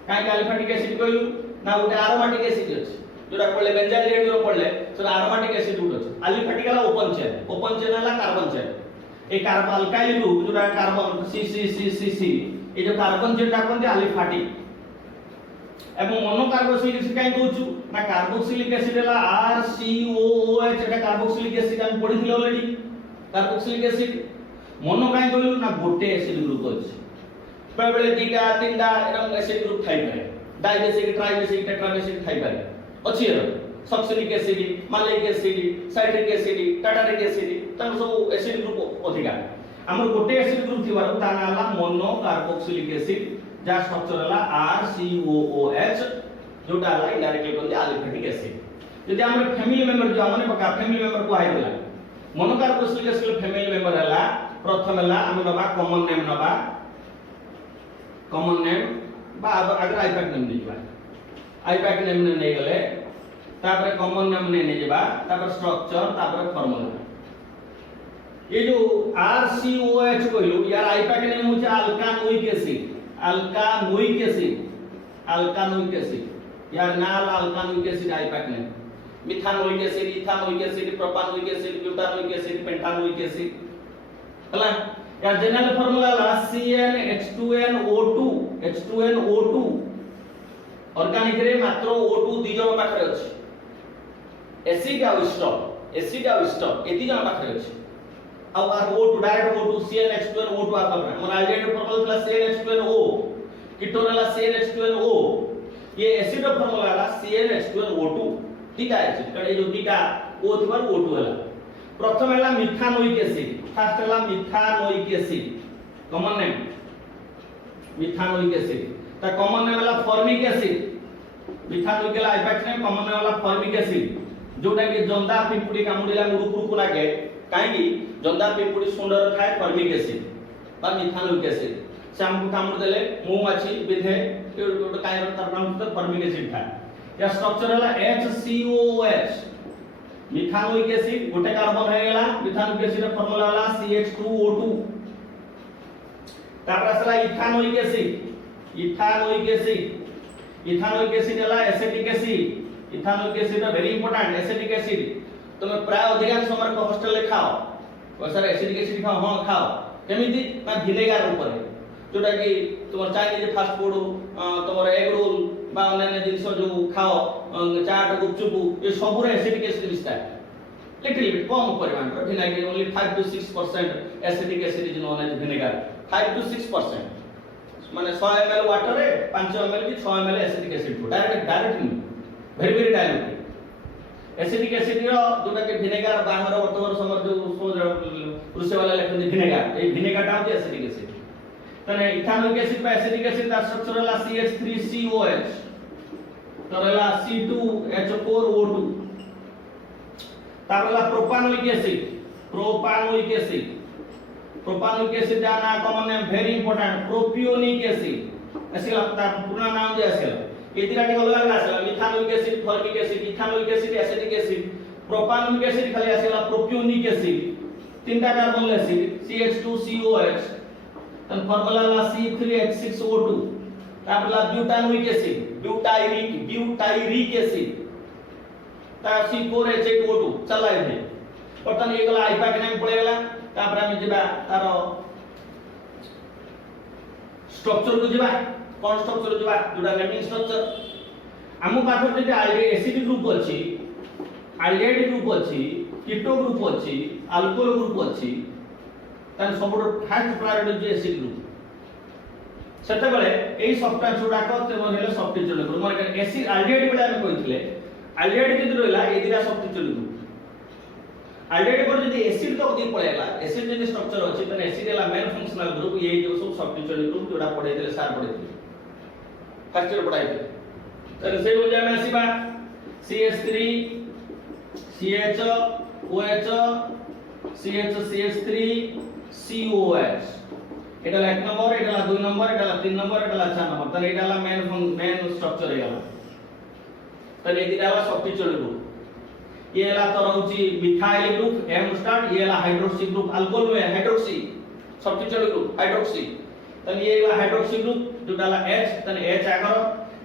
काहे के अलिफैटिक एसिड कहलु ना उटे एरोमेटिक एसिड अछि जोड़ा पड़ले बेंजाल्डेहाइड जो पड़ले तो एरोमेटिक एसिड उठ अछि अलिफैटिक वाला ओपन चेन वाला carbon chain A carbon alkyl group जोड़ा कार्बन C ए जो कार्बन चेन ता कोन अलिफैटिक एवं मोनोकार्बोक्सिलिक एसिड काहे कहउछु ना कार्बोक्सिलिक एसिड हला RCOOH एटा कार्बोक्सिलिक एसिड हम पढिथिले ऑलरेडी कार्बोक्सिलिक एसिड मोनो काहे कहलु ना गोटे एसिड ग्रुप अछि बेले बेले दीटा तीनटा एरम एसिड ग्रुप थाई पारे डाइबेसिक ट्राइबेसिक टेट्राबेसिक थाई पारे अछि एरो सक्सिलिक एसिड मालिक acid citric acid tartaric acid तन सब एसिड ग्रुप अधिका हमर गोटे एसिड ग्रुप थिबार ता नाला मोनोकार्बोक्सिलिक एसिड जा स्ट्रक्चर हला RCOOH जोटा हला इनडायरेक्टली कोन अलिफैटिक एसिड यदि हमर फैमिली मेंबर जो हमने पका फैमिली मेंबर को आइतला मोनोकार्बोक्सिलिक एसिड फैमिली मेंबर हला प्रथम हला हम नबा कॉमन नेम बा अगर आईपैक नेम दिबा आईपैक नेम ने गले तापर कॉमन नेम ने जेबा तापर स्ट्रक्चर तापर फार्मूला ये जो RCOH कहलु यार आईपैक नेम होचे alkanoic acid, alkanoic acid, alkanoic acid यार नाल alkanoic acid IUPAC name. Methanoic acid, ethanoic acid, propanoic acid, butanoic acid, pentanoic acid हला यार जनरल फार्मूला ला CnH2nO2, H2nO2 ऑर्गेनिक रे मात्र O2 दी जण पाखरे अछि, एसिड आ स्टॉप, एसिड आ स्टॉप ए दी जण पाखरे अछि आ O2 डायरेक्ट O2 CnH2nO2 आ पाखरे हमर आइडेंटिटी फार्मूला थला CnH2nO, कीटोन ला CnH2nO, ये एसिड फार्मूला ला CnH2nO2 दीटा एसिड कड़े जो दीटा O थबार O2 हला। प्रथम हला मिथानोइक एसिड, फर्स्ट हला मिथानोइक acid common name methanoic acid, ता कॉमन नेम हला फॉर्मिक एसिड। मिथानोइक हला आईपैक नेम, कॉमन नेम हला फॉर्मिक एसिड जोटा कि जंदा पिंपुडी कामुडिला मुरुकुरु लागे काहे कि जंदा पिंपुडी सुंदर खाए फॉर्मिक एसिड बा मिथानोइक एसिड शाम्पू कामुड देले मुंह माछी बिधे गोटे कायर तार नाम तो फॉर्मिक एसिड था। या स्ट्रक्चर हला HCOOH मिथानोइक एसिड गोटे कार्बन है गेला, मिथानोइक एसिड रा फार्मूला हला CH2O2। तापर असला ethanoic acid, ethanoic acid, ethanoic acid हला acetic acid. Ethanoic acid very important, acetic acid तुम प्राय अधिकांश समय को हॉस्टल ले खाओ और सर एसिटिक एसिड खाओ, हां खाओ केमिति ना विनेगर ऊपर जोटा कि तुम चाइनीज फास्ट फूड तुम एग रोल बा अन्य जिंस जो खाओ चाट गुपचुप ये सब रे एसिटिक एसिड मिसता है लिटिल बिट कम परिमाण रो vinegar only 5 to 6% acetic acid is known as vinegar 5 to 6% माने 100 ml वाटर रे 5 ml की 6 ml acetic acid direct very very diluted acetic acid रो जोटा के विनेगर बाहर वर्तमान समर जो रुसे वाला लेखन विनेगर ए विनेगर टा होती एसिटिक एसिड तने इथानोइक एसिड पे एसिटिक एसिड दा स्ट्रक्चर हला CH3COH तरला C2H4O2 तारला propanoic acid, propanoic acid, propanoic acid का ना common name very important propionic acid एसिला तार पूर्ण नाम जे एसिला ये दिरा के अलग अलग आसेला methanoic acid, formic acid, ethanoic acid, acetic acid. Propanoic acid खाली आसेला प्रोपियोनिक एसिड तीनटा कार्बन एसिड CH2COH तन फार्मूला ला C3H6O2 तारला ब्यूटानोइक एसिड, ब्यूटाइरिक एसिड ता C4H8O2 चला इथे पतन ये गला आईपैक नेम पड़े गला तापर हम जिबा तारो स्ट्रक्चर को जिबा कोन स्ट्रक्चर जिबा जोडा नेमिंग स्ट्रक्चर हमु पाखर जे आल्डिहाइड एसिड ग्रुप अछि, आल्डिहाइड ग्रुप अछि, कीटो ग्रुप अछि, अल्कोहल ग्रुप अछि तान सबरो फर्स्ट प्रायोरिटी जे एसिड ग्रुप सेते बेले एई सफ्टवेयर जोडा को ते हेले सब्स्टिट्यूट ग्रुप माने एसिड आल्डिहाइड बेला हम कहितले आल्डिहाइड जे रहला ए दिरा सब्स्टिट्यूट ग्रुप आल्डिहाइड पर जदी एसिड तो दी पळेला एसिड जे स्ट्रक्चर अछि तने एसिड हला मेन फंक्शनल ग्रुप ये जो सब सब्स्टिट्यूट ग्रुप जोडा पढे देले सार पढे देले फर्स्ट ईयर पढाई तने से हो जाय में सिबा CH3 CH OH CH CH3 COH एटाला 1 नंबर एटाला 2 नंबर एटाला 3 नंबर एटाला 4 नंबर तने एटाला मेन स्ट्रक्चर हेला तने एदिराला सब्स्टिट्यूट ग्रुप ये ला तो रहउची मिथाइल ग्रुप M स्टार्ट ये ला हाइड्रोक्सी ग्रुप अल्कोहल में हाइड्रोक्सी सब्स्टिट्यूट ग्रुप हाइड्रोक्सी तने ये ला हाइड्रोक्सी ग्रुप जोटाला H तने H आगर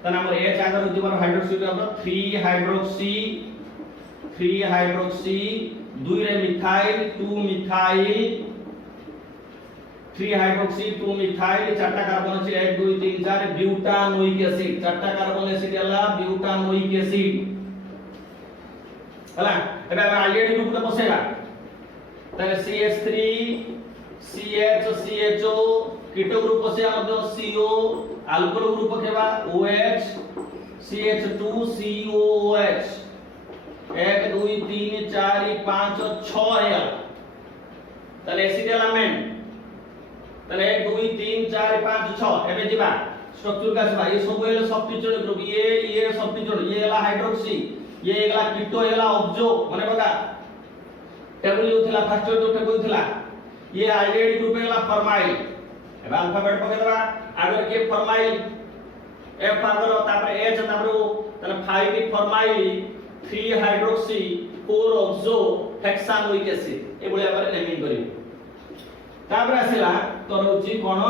तने हमर H आगर दिबार हाइड्रोक्सी ग्रुप 3 हाइड्रोक्सी 2 रे मिथाइल 2 मिथाइल 3 हाइड्रोक्सी 2 मिथाइल चारटा कार्बन अछि 1 2 3 4 ब्यूटानोइक एसिड चारटा कार्बन एसिड हला ब्यूटानोइक एसिड हला एबे हम आल्डिहाइड ग्रुप तो बसेगा तने CH3 CH CHO keto group बसे हमर CO अल्कोहल ग्रुप केबा OH CH2 COOH 1 2 3 4 5 6 है तने एसिड एलिमेंट तने 1 2 3 4 5 6 एबे जिबा स्ट्रक्चर का सब ये सब हेले सब्स्टिट्यूट ग्रुप ये सब्स्टिट्यूट ये हला हाइड्रोक्सी ये एकला कीटो हेला ऑब्जो माने बगा टेबल जो थिला फर्स्ट जो टेबल थिला ये आल्डिहाइड ग्रुप हेला फॉर्माइल एबा अल्फाबेट पके दबा आगर के फॉर्माइल F आगर तापर H तापर तने 5 formyl 3 hydroxy 4 ऑब्जो हेक्सानोइक acid A बळे आपर naming करियो तापर आसिला तो रहउची कोन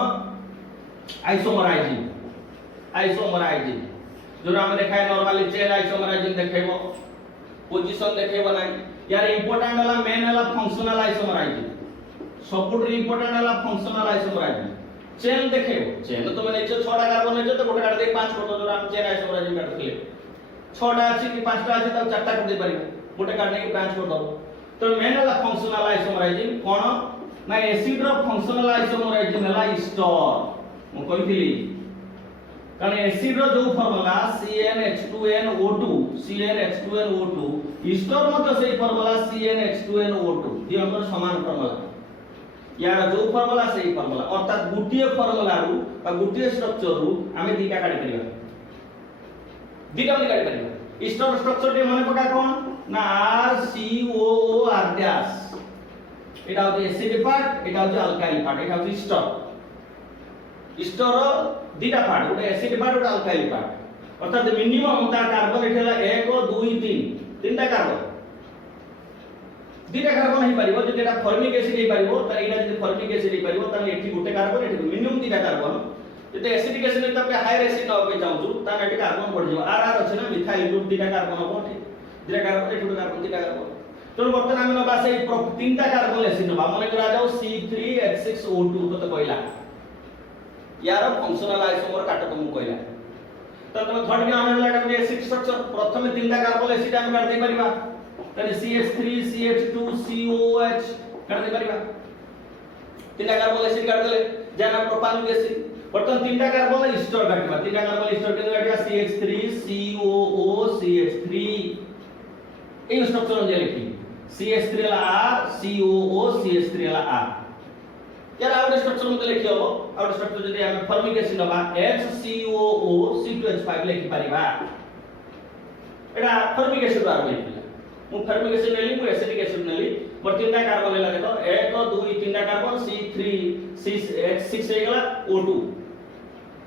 आइसोमराइजिंग जो हम देखाय नॉर्मली चेन आइसोमराइजिंग देखेबो पोजीशन देखेबो नै यार इंपोर्टेंट वाला मेन वाला फंक्शनल आइसोमराइजिंग सबुठ इंपोर्टेंट वाला फंक्शनल आइसोमराइजिंग चेन देखेबो चेन तो मैंने 6टा कार्बन है तो गोटे काट दे 5 फोटो जो हम चेन आइसोमराइजिंग काटले 6टा अछि कि 5टा अछि त 4टा कर दे परिबो गोटे काट के 5 कर दो तो मेन वाला फंक्शनल आइसोमराइजिंग कोन ना एसिड रो फंक्शनल आइसोमराइजिंग हला स्टर मु कहितली कारण एसिड रो जो फार्मूला CnH2nO2 स्टर मते सेही फार्मूला CnH2nO2 दी हमर समान फार्मूला यार जो फार्मूला सेही फार्मूला अर्थात गुटिए फार्मूला रु बा गुटिए स्ट्रक्चर रु हमें दीटा काढी परिबा दीटा काढी परिबा स्टर स्ट्रक्चर टे माने पका कोन ना RCOO R डैश एटा होते एसिड पार्ट एटा होते अल्काइल पार्ट एटा होते स्टर दीटा पार्ट गोटे एसिड पार्ट गोटे अल्काइल पार्ट अर्थात मिनिमम ता कार्बन एठला 1 2 3 तीनटा कार्बन दीटा कार्बन ही परिबो जे एटा फॉर्मिक एसिड ही परिबो त एटा जे फॉर्मिक एसिड ही परिबो त एठी गोटे कार्बन एठी मिनिमम दीटा कार्बन जे एसिडिक एसिड त पे हायर एसिड न होबे चाहू त एठी कार्बन बढ़ जिवो आर अछि ना मिथाइल ग्रुप दीटा कार्बन हो दीटा कार्बन एठी कार्बन दीटा कार्बन तो बर्तन हम नबा से तीनटा कार्बन एसिड नबा माने करा जाओ C3H6O2 तो कहला यार फंक्शनल आइसोमर काट तुम कहला तो तुम थर्ड के हम लाटा के एसिड स्ट्रक्चर प्रथम तीनटा कार्बन एसिड हम काट दे परिबा तने CH3 CH2 COOH काट दे परिबा तीनटा कार्बन एसिड काट देले जाना प्रोपानोइक एसिड बर्तन तीनटा कार्बन स्टर काटबा तीनटा कार्बन स्टर के काटबा CH3 COO CH3 ए स्ट्रक्चर जे लिखी CH3 ला R COO CH3 ला R यार आउट स्ट्रक्चर मते लिखि हबो आउट स्ट्रक्चर जदि हम फॉर्मिक एसिड नबा HCOO C2H5 लिखि परिबा एटा फॉर्मिक एसिड बार लिखिला मु फॉर्मिक एसिड नेली मु एसिडिक एसिड नेली पर तीनटा कार्बन लेला देखो 1 2 तीनटा कार्बन C3 C6 हे गला O2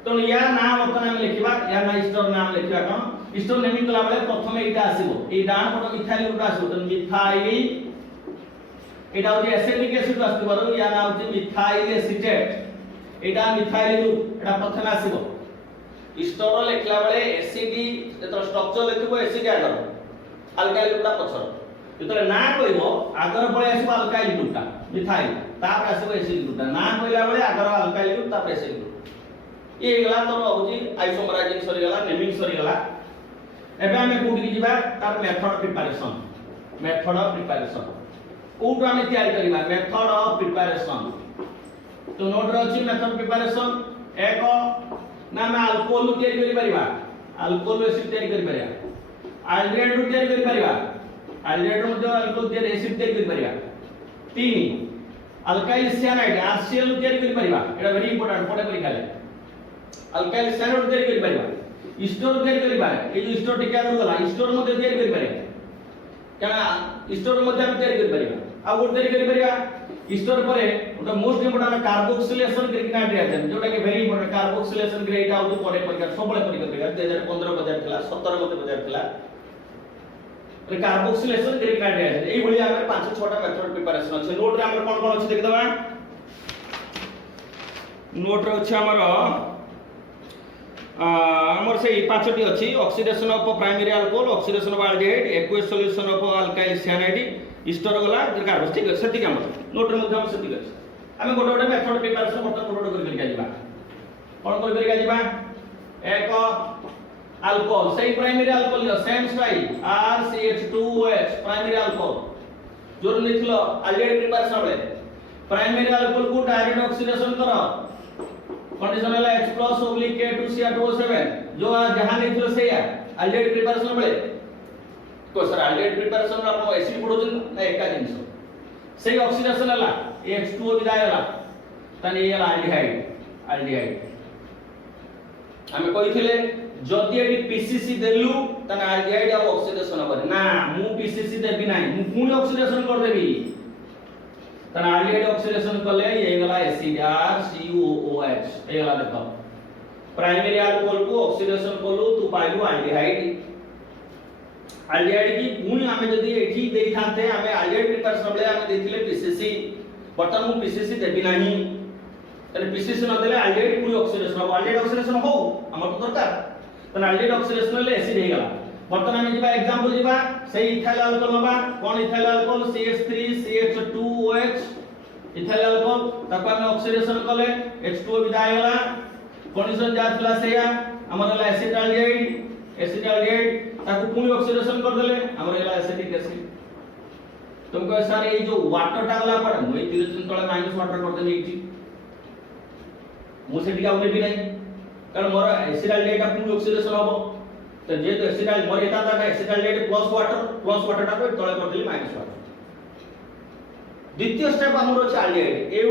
तो या नाम अपन हम लिखिबा या ना स्टर नाम लिखिबा कोन स्टर नेमिंग कला बेले प्रथमे एटा आसीबो ए डान पट मिथाइल ग्रुप आसीबो तो मिथाइल एटा होजे एसिडिक एसिड आस्तु बरो या ना होजे मिथाइल एसिटेट एटा मिथाइल ग्रुप एटा प्रथमे आसीबो स्टर लिखला बेले एसिडी जेतो स्ट्रक्चर लिखिबो एसिड आगर अल्काइल ग्रुपटा पछर जेतले ना कहबो आगर पळे आसीबो अल्काइल ग्रुपटा मिथाइल तापर आसीबो एसिड ग्रुपटा ना कहला बेले आगर अल्काइल ग्रुप तापर एसिड ग्रुप ये गला तो होजी आइसोमराइजिंग सरी गला नेमिंग सरी गला एबे हमें कोठी जिबा तार मेथड प्रिपरेशन कोठो हमें तैयारी करिबा मेथड ऑफ प्रिपरेशन तो नोट रे अछि मेथड प्रिपरेशन एक ना हम अल्कोहल तैयारी करि परिबा अल्कोहल एसिड तैयारी करि परिबा एल्डिहाइड तैयारी करि परिबा एल्डिहाइड मध्ये अल्कोहल तैयारी एसिड तैयारी करि परिबा 3 अल्काइल साइनाइड HCl तैयारी करि परिबा एटा वेरी इंपोर्टेंट पढे परीक्षा ले अल्काइल साइनाइड तैयारी करि परिबा स्टोर तैयारी करि पारे ए जो स्टोर टिका गला स्टोर मध्ये तैयारी करि पारे काना स्टोर मध्ये हम तैयारी करि परिबा आ गोट तैयारी करि परिबा स्टोर परे ओटा मोस्ट इंपोर्टेंट कार्बोक्सिलेशन ग्रीकनाइड रिएक्शन जोटा के वेरी इंपोर्टेंट कार्बोक्सिलेशन ग्रे एटा होतो परे परीक्षा सबले परीक्षा 2015 बजार थिला 17 मते बजार थिला रे कार्बोक्सिलेशन ग्रीकनाइड रिएक्शन एई भली आमे 5 6टा मेथड प्रिपरेशन अछि नोट रे हमर कोन कोन अछि देख दबा नोट रे अछि हमर हमर से पांचटी अछि oxidation of primary alcohol oxidation of aldehyde aqueous solution of alkyl cyanide स्टर गला कार्बन ठीक है सेति काम नोट रे मध्ये हम सेति अछि हमें गोटे गोटे मेथड प्रिपरेशन बर्तन गोटे गोटे करि जाइबा कोन कोन करि जाइबा एक अल्कोहल सही primary alcohol same style RCH2OH primary alcohol जोर लिखलो एल्डिहाइड प्रिपरेशन बेले प्राइमरी अल्कोहल को डायरेक्ट ऑक्सीडेशन करो कंडीशन है H+K2Cr2O7 जो जहां लिखलो से या एल्डिहाइड प्रिपरेशन बेले को सर एल्डिहाइड प्रिपरेशन रा आपन एसिड पडोजन ना एका जिंस से ऑक्सीडेशन हला H2O विदाय हला तने ये एल्डिहाइड हमें कहिथिले जदि एटी पीसीसी देलु तने एल्डिहाइड आ ऑक्सीडेशन होबे ना मु पीसीसी देबी नाही मु पुनी ऑक्सीडेशन कर देबी तने एल्डिहाइड ऑक्सीडेशन कले ये गला एसिड RCOOH ए गला देखो प्राइमरी अल्कोहल को ऑक्सीडेशन कलु तू पाइलु एल्डिहाइड की पुनी हमें जदि एठी देई थाते हमें एल्डिहाइड प्रिपरेशन बेले हमें देथिले पीसीसी बर्तमान मु पीसीसी देबी नाही तने पीसीसी न देले एल्डिहाइड पूरी ऑक्सीडेशन हो एल्डिहाइड ऑक्सीडेशन हो हमर तो दरकार तने एल्डिहाइड ऑक्सीडेशन ले एसिड हे गला बर्तमान हम जिबा एग्जांपल जिबा सेही इथाइल अल्कोहल नबा कोन ethyl alcohol CH3 CH2OH ethyl alcohol ताको हम ऑक्सीडेशन कले H2O विदाय होला कंडीशन जातला सेया हमर ला एसिड एल्डिहाइड ताको पूरी ऑक्सीडेशन कर देले हमर ला एसिटिक एसिड तुमको सर ये जो वाटर टा गला पड़े मैं 30 दिन तळे माइनस वाटर कर देली एठी मु सेठी का उठे भी नहीं कारण मोर एसिड एल्डिहाइड टा पूरी ऑक्सीडेशन होबो तो जे तो एसिड एल्डिहाइड मोर एटा ता एसिड एल्डिहाइड प्लस वाटर टा को तळे कर देली माइनस वाटर द्वितीय स्टेप हमर अछि एल्डिहाइड एउ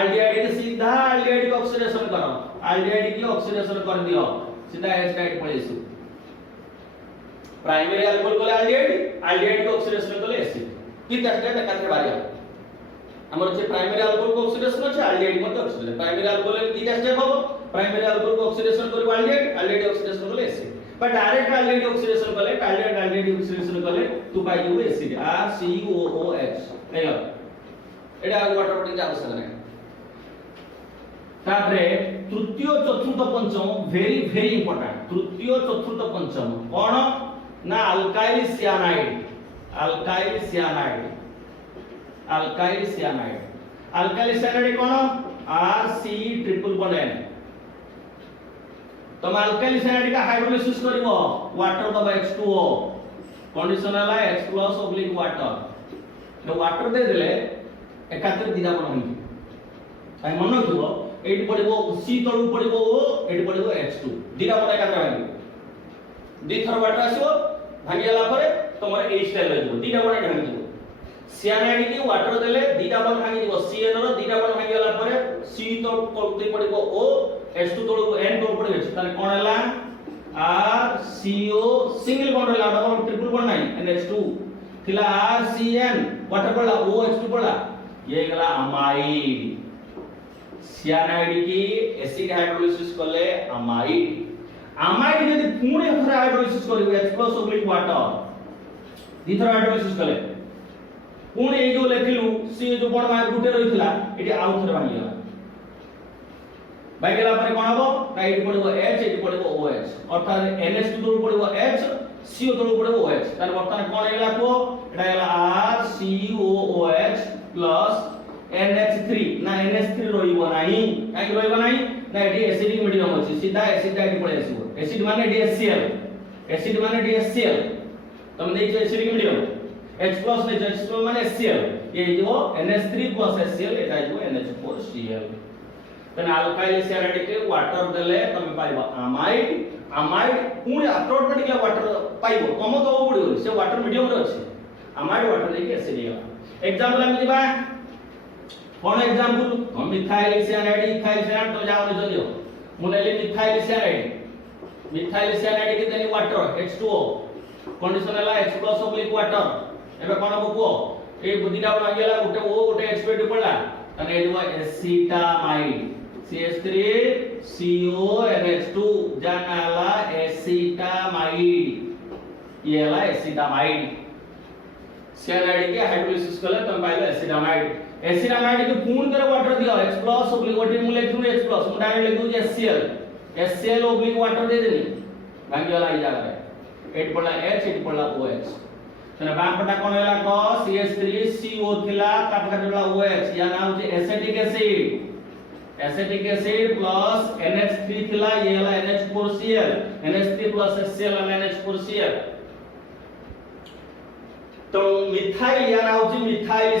एल्डिहाइड के सीधा एल्डिहाइड के ऑक्सीडेशन करो एल्डिहाइड की ऑक्सीडेशन कर दियो सीधा एसिड पळेसु प्राइमरी अल्कोहल को एल्डिहाइड को ऑक्सीडेशन को एसिड की स्टेप एकाथरे बारिया हमर जे प्राइमरी अल्कोहल को ऑक्सीडेशन अछि एल्डिहाइड मत ऑक्सीडेशन प्राइमरी अल्कोहल के तीटा स्टेप हो प्राइमरी अल्कोहल को ऑक्सीडेशन करू एल्डिहाइड ऑक्सीडेशन को एसिड पर डायरेक्ट एल्डिहाइड ऑक्सीडेशन कले एल्डिहाइड ऑक्सीडेशन कले तू पाई जेबो एसिड RCOOH हेलो एडा वाटर बॉडी के आवश्यक नै तापरे तृतीय चतुर्थ पंचम वेरी इंपोर्टेंट तृतीय चतुर्थ पंचम कोन ना अल्काइल साइनाइड कोन RC ट्रिपल बॉन्ड N तुम अल्काइल साइनाइड का हाइड्रोलिसिस करिवो वाटर दबा H2O कंडीशन हला H+ वाटर तो वाटर दे देले एकातिर दिना बन होई आई मन रखिवो एट पड़िबो C तळु पड़िबो O एट पड़िबो H2 दिना बन एकातिर भांगी दी थर वाटर आसीबो भांगिला परे तमर ए स्टाइल हो दिना बन भांगी साइनाइड की वाटर देले दिना बन भांगी दिबो CN रो दिना बन भांगिला परे C तो पड़ते पड़िबो O H2 तळु N तो पड़िबो ताले कोन हला RCO सिंगल बॉन्ड हला डबल ट्रिपल बॉन्ड नाही NH2 थिला RCN वाटर पड़ला OH2 पड़ला ये गला अमाइड साइनाइड की एसिड हाइड्रोलिसिस करले अमाइड यदि पुणे थरा हाइड्रोलिसिस करिवे H+ वाटर दी थरा हाइड्रोलिसिस कले पुणे ए जो लेखिलु सी जो बॉन्ड मार गुटे रहितला एटी आउ थरा भांगिला भाई गेला परे कोन हबो राइट पड़िबो H एटी पड़िबो OH अर्थात NH2 तळु पड़िबो H CO तळु पड़िबो OH तार वर्तमान कोन हेला को एटा हेला RCOOH प्लस NH3 ना NH3 रहिबो नाही काई रहिबो नाही ना एटी एसिडिक मीडियम अछि सीधा एसिड एटी पळे आसीबो एसिड माने DHCl तुम देखियो एसिडिक मीडियम H+ ने H+ माने HCl ये जो NH3 + HCl एटा जो NH4Cl तने अल्काइल साइनाइड के वाटर देले तमे पाइबो अमाइड पुणे ऑटोमेटिकली वाटर पाइबो कम तो पड़िबो से वाटर मीडियम रे अछि अमाइड वाटर लेके एसिड हेला एग्जांपल हम दिबा कोन एग्जांपल हम मिथाइल साइनाइड इथाइल साइनाइड तो जाओ ने जलियो मुनेले मिथाइल साइनाइड के देनी वाटर H2O कंडीशन हला H+ वाटर एबे कोन बको ए बुदिना लागिला गुटे O गुटे H2 पड़ला तने एजवा acetamide CH3CO NH2 Janala acetamide ये ला एसिटामाइड साइनाइड के हाइड्रोलिसिस कले तुम पाइलो एसिटामाइड के पूर्ण तरह वाटर दियो H+ ओटे मु लिखु H+ मु डायरेक्ट लिखु HCl वाटर दे देनी भांगी वाला ई जागा रे 8 पड़ला H 8 पड़ला OH तने बाम पटा कोन हेला को CH3CO थिला काट काटला OH या नाम जे एसिटिक एसिड प्लस NH3 थिला ये हला NH4Cl NH3 प्लस HCl हला NH4Cl तो मिथाइल या नाम जे मिथाइल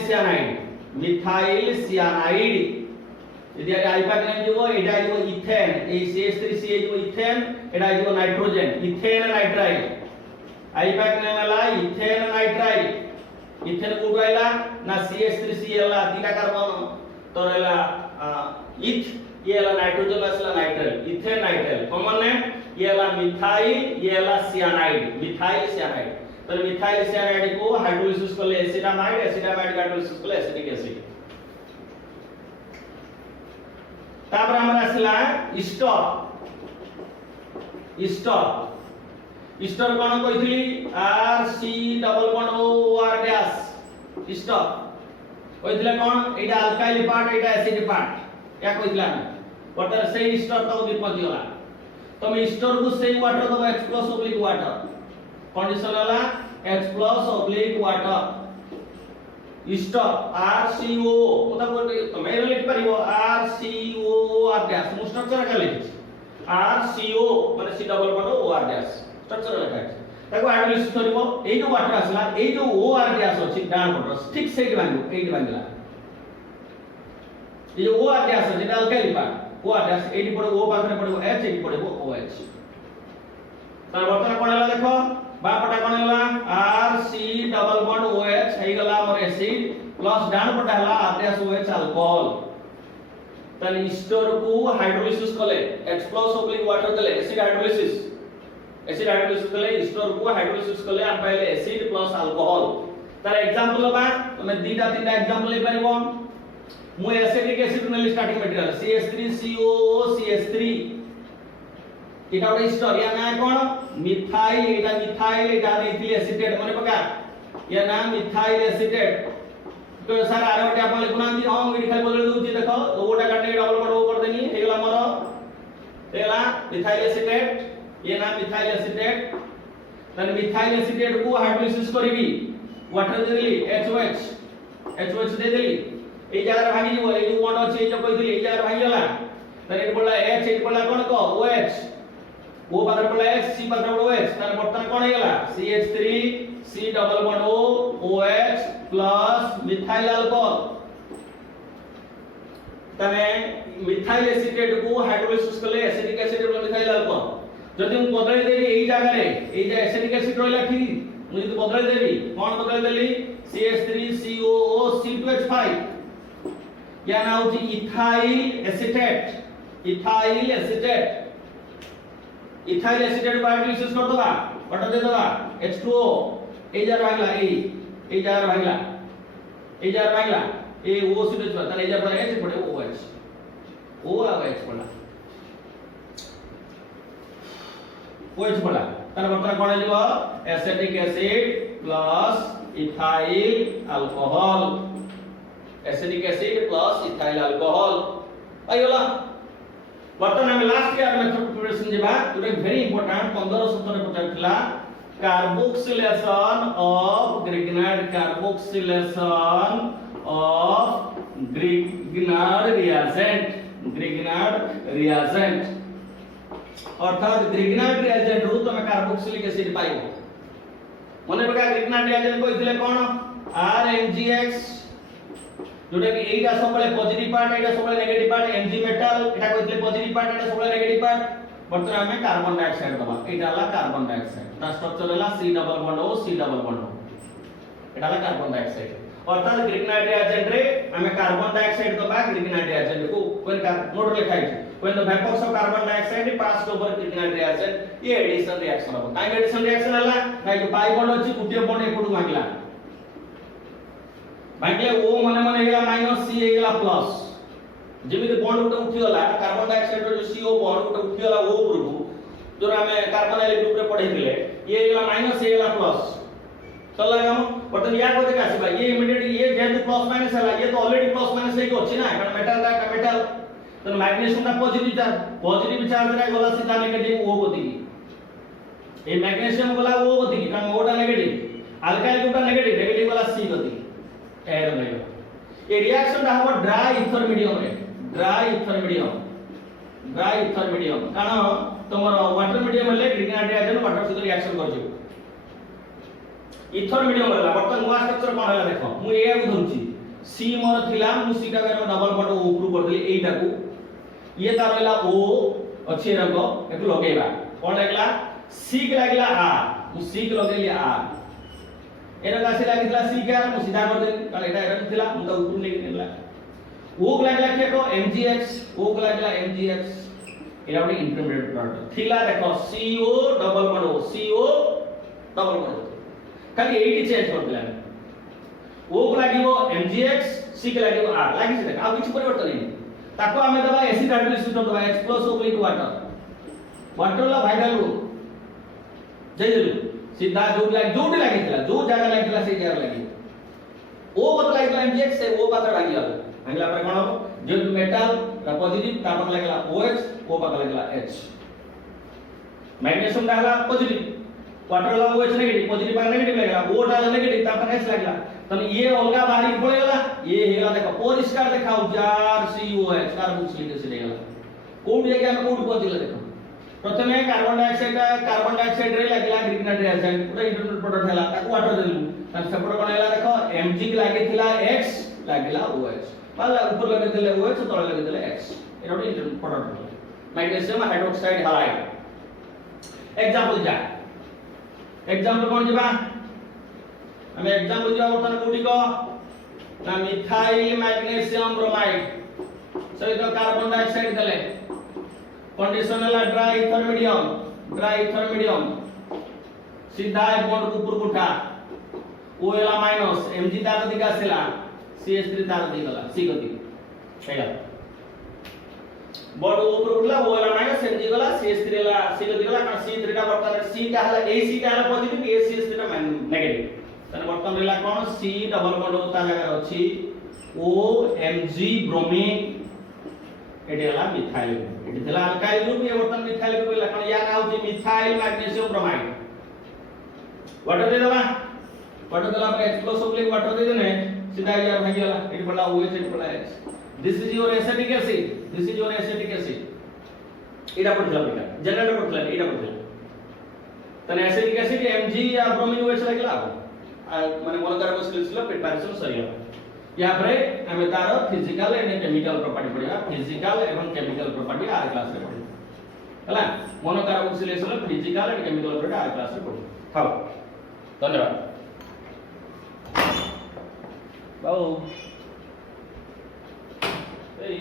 साइनाइड यदि आइपाक ने जो एडा जो इथेन ए CH3CH जो इथेन एडा जो नाइट्रोजन इथेन नाइट्राइड आइपाक ने मला इथेन नाइट्राइड इथेन को गइला ना CH3Cl ला तीटा कार्बन तो रहला इथ ये ला नाइट्रोजन असला nitrile ethane nitrile common name ये ला मिथाइल ये ला साइनाइड तो मिथाइल साइनाइड को हाइड्रोलिसिस करले एसिटामाइड का हाइड्रोलिसिस करले एसिटिक एसिड तापर हमरा असला स्टर कोन कहितली RC double bond OR dash ester কইতলে কোন এইটা অ্যালকাইল পার্ট এইটা অ্যাসিড পার্ট या কইতলা ওয়াটার সেই স্টোর তো বিপদ होला তুমি স্টোর কো সেই ওয়াটার দবা H+ oblique water कंडीशन होला H+ oblique water store RCO ওটা বলতে তুমি এর লিখ পারিবো RCO আর ড্যাশ মু স্ট্রাকচার কা লিখিছি RCO মানে C ডবল বন্ড O আর ড্যাশ স্ট্রাকচার লেখা আছে তাকো হাইড্রোলিসিস করিব এই যে ওয়াটার আসলা এই যে O আর ড্যাশ আছে ডান পট ঠিক সেইটি বানিব এইটি বানিলা এই যে O আর ড্যাশ আছে এটা অ্যালকাইল পার্ট O আর ড্যাশ এইটি পড়ে O পাখরে পড়িব H এইটি পড়িব OH তার বর্তমান কোন হলা দেখো বাপটা কোন হলা RC ডবল বন্ড OH হেই গলা আমার অ্যাসিড প্লাস ডান পটা হলা R OH অ্যালকোহল তাহলে স্টোর কো হাইড্রোলিসিস কলে H+ oblique water দেলে অ্যাসিড হাইড্রোলিসিস কলে স্টোর কো হাইড্রোলিসিস কলে আর পাইলে অ্যাসিড প্লাস অ্যালকোহল তার एग्जांपल হবা তুমি দুইটা তিনটা एग्जांपल লই পারিব মু অ্যাসিডিক অ্যাসিড নেলি স্টার্টিং ম্যাটেরিয়াল CH3COO CH3 এটা ওটা স্টোর या না কোন মিথাইল এটা নেইলি অ্যাসিটেট মনে পকা या না মিথাইল অ্যাসিটেট তো স্যার আর ওটা আপন লিখুনান্তি हम এডি খালি বলে দউছি দেখো ওটা কাটে ডবল বড় ও করে দেনি হেগলা মর হেগলা মিথাইল অ্যাসিটেট ये ना मिथाइल एसिटेट তাহলে মিথাইল অ্যাসিটেট কো হাইড্রোলিসিস করিবি ওয়াটার দে দিলি HOH দে দিলি এই জায়গা ভাঙি দিব এই যে বন্ড আছে এই যে কই দিলি এই জায়গা ভাঙি গলা তাহলে এটা বললা H এটা বললা কোন কো OH O পাখরে বললা H C পাখরে বললা OH তাহলে বর্তমান কোন হয়ে গলা CH3 C double bond O OH plus methyl alcohol তাহলে মিথাইল অ্যাসিটেট কো হাইড্রোলিসিস করলে অ্যাসিডিক অ্যাসিড বলে মিথাইল অ্যালকোহল যদি আমি বদলাই দেবি এই জায়গায় এই যে অ্যাসিডিক অ্যাসিড রইলা ঠিক আমি যদি বদলাই দেবি কোন বদলাই দেলি CH3COO C2H5 या ना হচ্ছে ethyl acetate ethyl acetate hydrolysis কর দবা কটা দে দবা H2O এই জায়গা ভাঙলা এই জায়গা ভাঙলা এই O C2H5 তাহলে এই জায়গা H পড়ে OH O আর H পড়লা OH পড়লা তাহলে বর্তমান কোন হইব acetic acid plus ethyl alcohol acetic acid plus ethyl alcohol আইগলা বর্তমান আমি লাস্ট ইয়ার মেথড প্রিপারেশন যেবা এটা ভেরি ইম্পর্টেন্ট 1517 পড়া থিলা carboxylation of Grignard reagent অর্থাৎ গ্রিগনার্ড রিঅ্যাজেন্ট রু তুমি কার্বক্সিলিক অ্যাসিড পাইব মনে পকা গ্রিগনার্ড রিঅ্যাজেন্ট কইছিলে কোন RMgX जोटा कि এইটা সবলে পজিটিভ পার্ট এটা সবলে নেগেটিভ পার্ট Mg মেটাল এটা কইছিলে পজিটিভ পার্ট এটা সবলে নেগেটিভ পার্ট বর্তমানে আমি কার্বন ডাই অক্সাইড দবা এটা হলো কার্বন ডাই অক্সাইড তার স্ট্রাকচার হলো C double bond O C double bond এটা হলো কার্বন ডাই অক্সাইড অর্থাৎ গ্রিগনার্ড রিঅ্যাজেন্ট রে আমি কার্বন ডাই অক্সাইড দবা গ্রিগনার্ড রিঅ্যাজেন্ট को कोई नोट लिखा है when the vapors of carbon dioxide passed over grignard reagent ये एडिशन रिएक्शन हो काई एडिशन रिएक्शन हला काई जो पाई बॉन्ड अछि गुटिया बॉन्ड एपटु भागला O माने माने हेला माइनस C हेला प्लस जेमिति बॉन्ड उठा उठी गला कार्बन डाइऑक्साइड रो जो CO बॉन्ड उठा उठी गला O उपरकू जोरा हमें कार्बोनाइल ग्रुप रे पढ़ै दिले ये हेला माइनस C हेला प्लस चला हम बटन या कोते कासी भाई ये इमीडिएटली ये जेहेतु प्लस माइनस हला ये तो ऑलरेडी प्लस माइनस एक अछि ना कारण मेटल का मेटल तो मैग्नीशियम का पॉजिटिव चार्ज रे गला सीधा नेगेटिव O को दिगी ए मैग्नीशियम गला O को दिगी कारण O टा नेगेटिव अल्काइल ग्रुप टा नेगेटिव गला C को दिगी एड में ये रिएक्शन टा हो ड्राई इथर मीडियम कारण तमरो वाटर मीडियम ले ग्रिगनार्ड रिएजेंट वाटर सहित रिएक्शन कर जे इथर मीडियम होला बर्तन नुवा स्ट्रक्चर कोन होला देखो मु ए को धरछि C मोर थिला मु C टा डबल बट O ऊपर कर देली एटा को ये तार रहला O अच्छे रंग एकु लगेबा कोन लागला C के लागला R मु C के लगेली R एरा कासे लागितला C के R मु सीधा कर देली कारण एटा एरन थिला मु तो ऊपर लेके नेला O के लागला के को MgX O के लागला MgX एरा ଗୋଟେ इंटरमीडिएट प्रोडक्ट थिला देखो CO double but O CO double but खाली एटी चेंज कर दिला O को लागिवो MgX C के लागिवो R लागि से आ किछ परिवर्तन नै ताको हमें दबा एसिड हाइड्रोलिसिस दबा H+ oblique water ला भाइटल रूल जय जय सीधा जो लागितला जो जगह लागितला से जगह लागि ओ बदला इतला mgh से ओ पात्र भागी गला भागला पर कोन हो जो मेटल रा पॉजिटिव ता पर लागला OH ओ पर लागला H मैग्नीशियम डाला पॉजिटिव वाटर ला OH नेगेटिव पॉजिटिव पर नेगेटिव लागला O डाला नेगेटिव ता पर H लागला तने ये अलगा बाहरी पड़े गला ये हेला देखो परिष्कार देखाउ जार COH कार्बन सिलिकेट से देगला कोड ये हम कोड को दिला देखो प्रथमे कार्बन डाइऑक्साइड रे लागला ग्रीक रिएक्शन पूरा इंटरनल प्रोडक्ट हैला ताको वाटर देलु तन सेपट कोन हैला देखो Mg लागे थिला X लागला OH माला ऊपर लगे देले OH तळे लगे देले X एटा internal product magnesium hydroxide halide example कोन जिबा हम एग्जांपल जिबा बर्तन कोडी को ना मिथाइल मैग्नीशियम ब्रोमाइड सहित कार्बन डाइऑक्साइड देले कंडीशन है ड्राई इथर मीडियम सीधा बॉन्ड ऊपर उठा O एला माइनस Mg तार दिगा सेला CH3 तार दिगला C गति हेगा बॉन्ड ऊपर उठला O एला माइनस Mg गला CH3 ला C गति गला कारण C3 टा बर्तन C टा हला A C टा हला पॉजिटिव A CH3 टा नेगेटिव तने बर्तन रेला कोन C डबल बॉन्ड होता जगह अछि O Mg ब्रोमीन एटे हला मिथाइल एटे थला अल्काइल ग्रुप ये बर्तन मिथाइल ग्रुप लक्षण या ना होची मिथाइल मैग्नीशियम ब्रोमाइड वाटर दे दबा वाटर दला पर H+ ओब्लिक वाटर दे देने सीधा यार भागी वाला एटे पड़ा OH एटे पड़ा H this is your acetic acid एटा पड़ला बेटा जनरल पड़ला एटा पड़ला तने एसिटिक एसिड Mg या ब्रोमीन OH लागला माने मोलर स्किल्स लो प्रिपरेशन सरिया यहाँ पर हमें तारो फिजिकल एंड केमिकल प्रॉपर्टी पढ़िया फिजिकल एवं केमिकल प्रॉपर्टी आर क्लास रे पढ़ी हला monocarboxylation physical and chemical property आर क्लास रे पढ़ी हां धन्यवाद बाऊ ए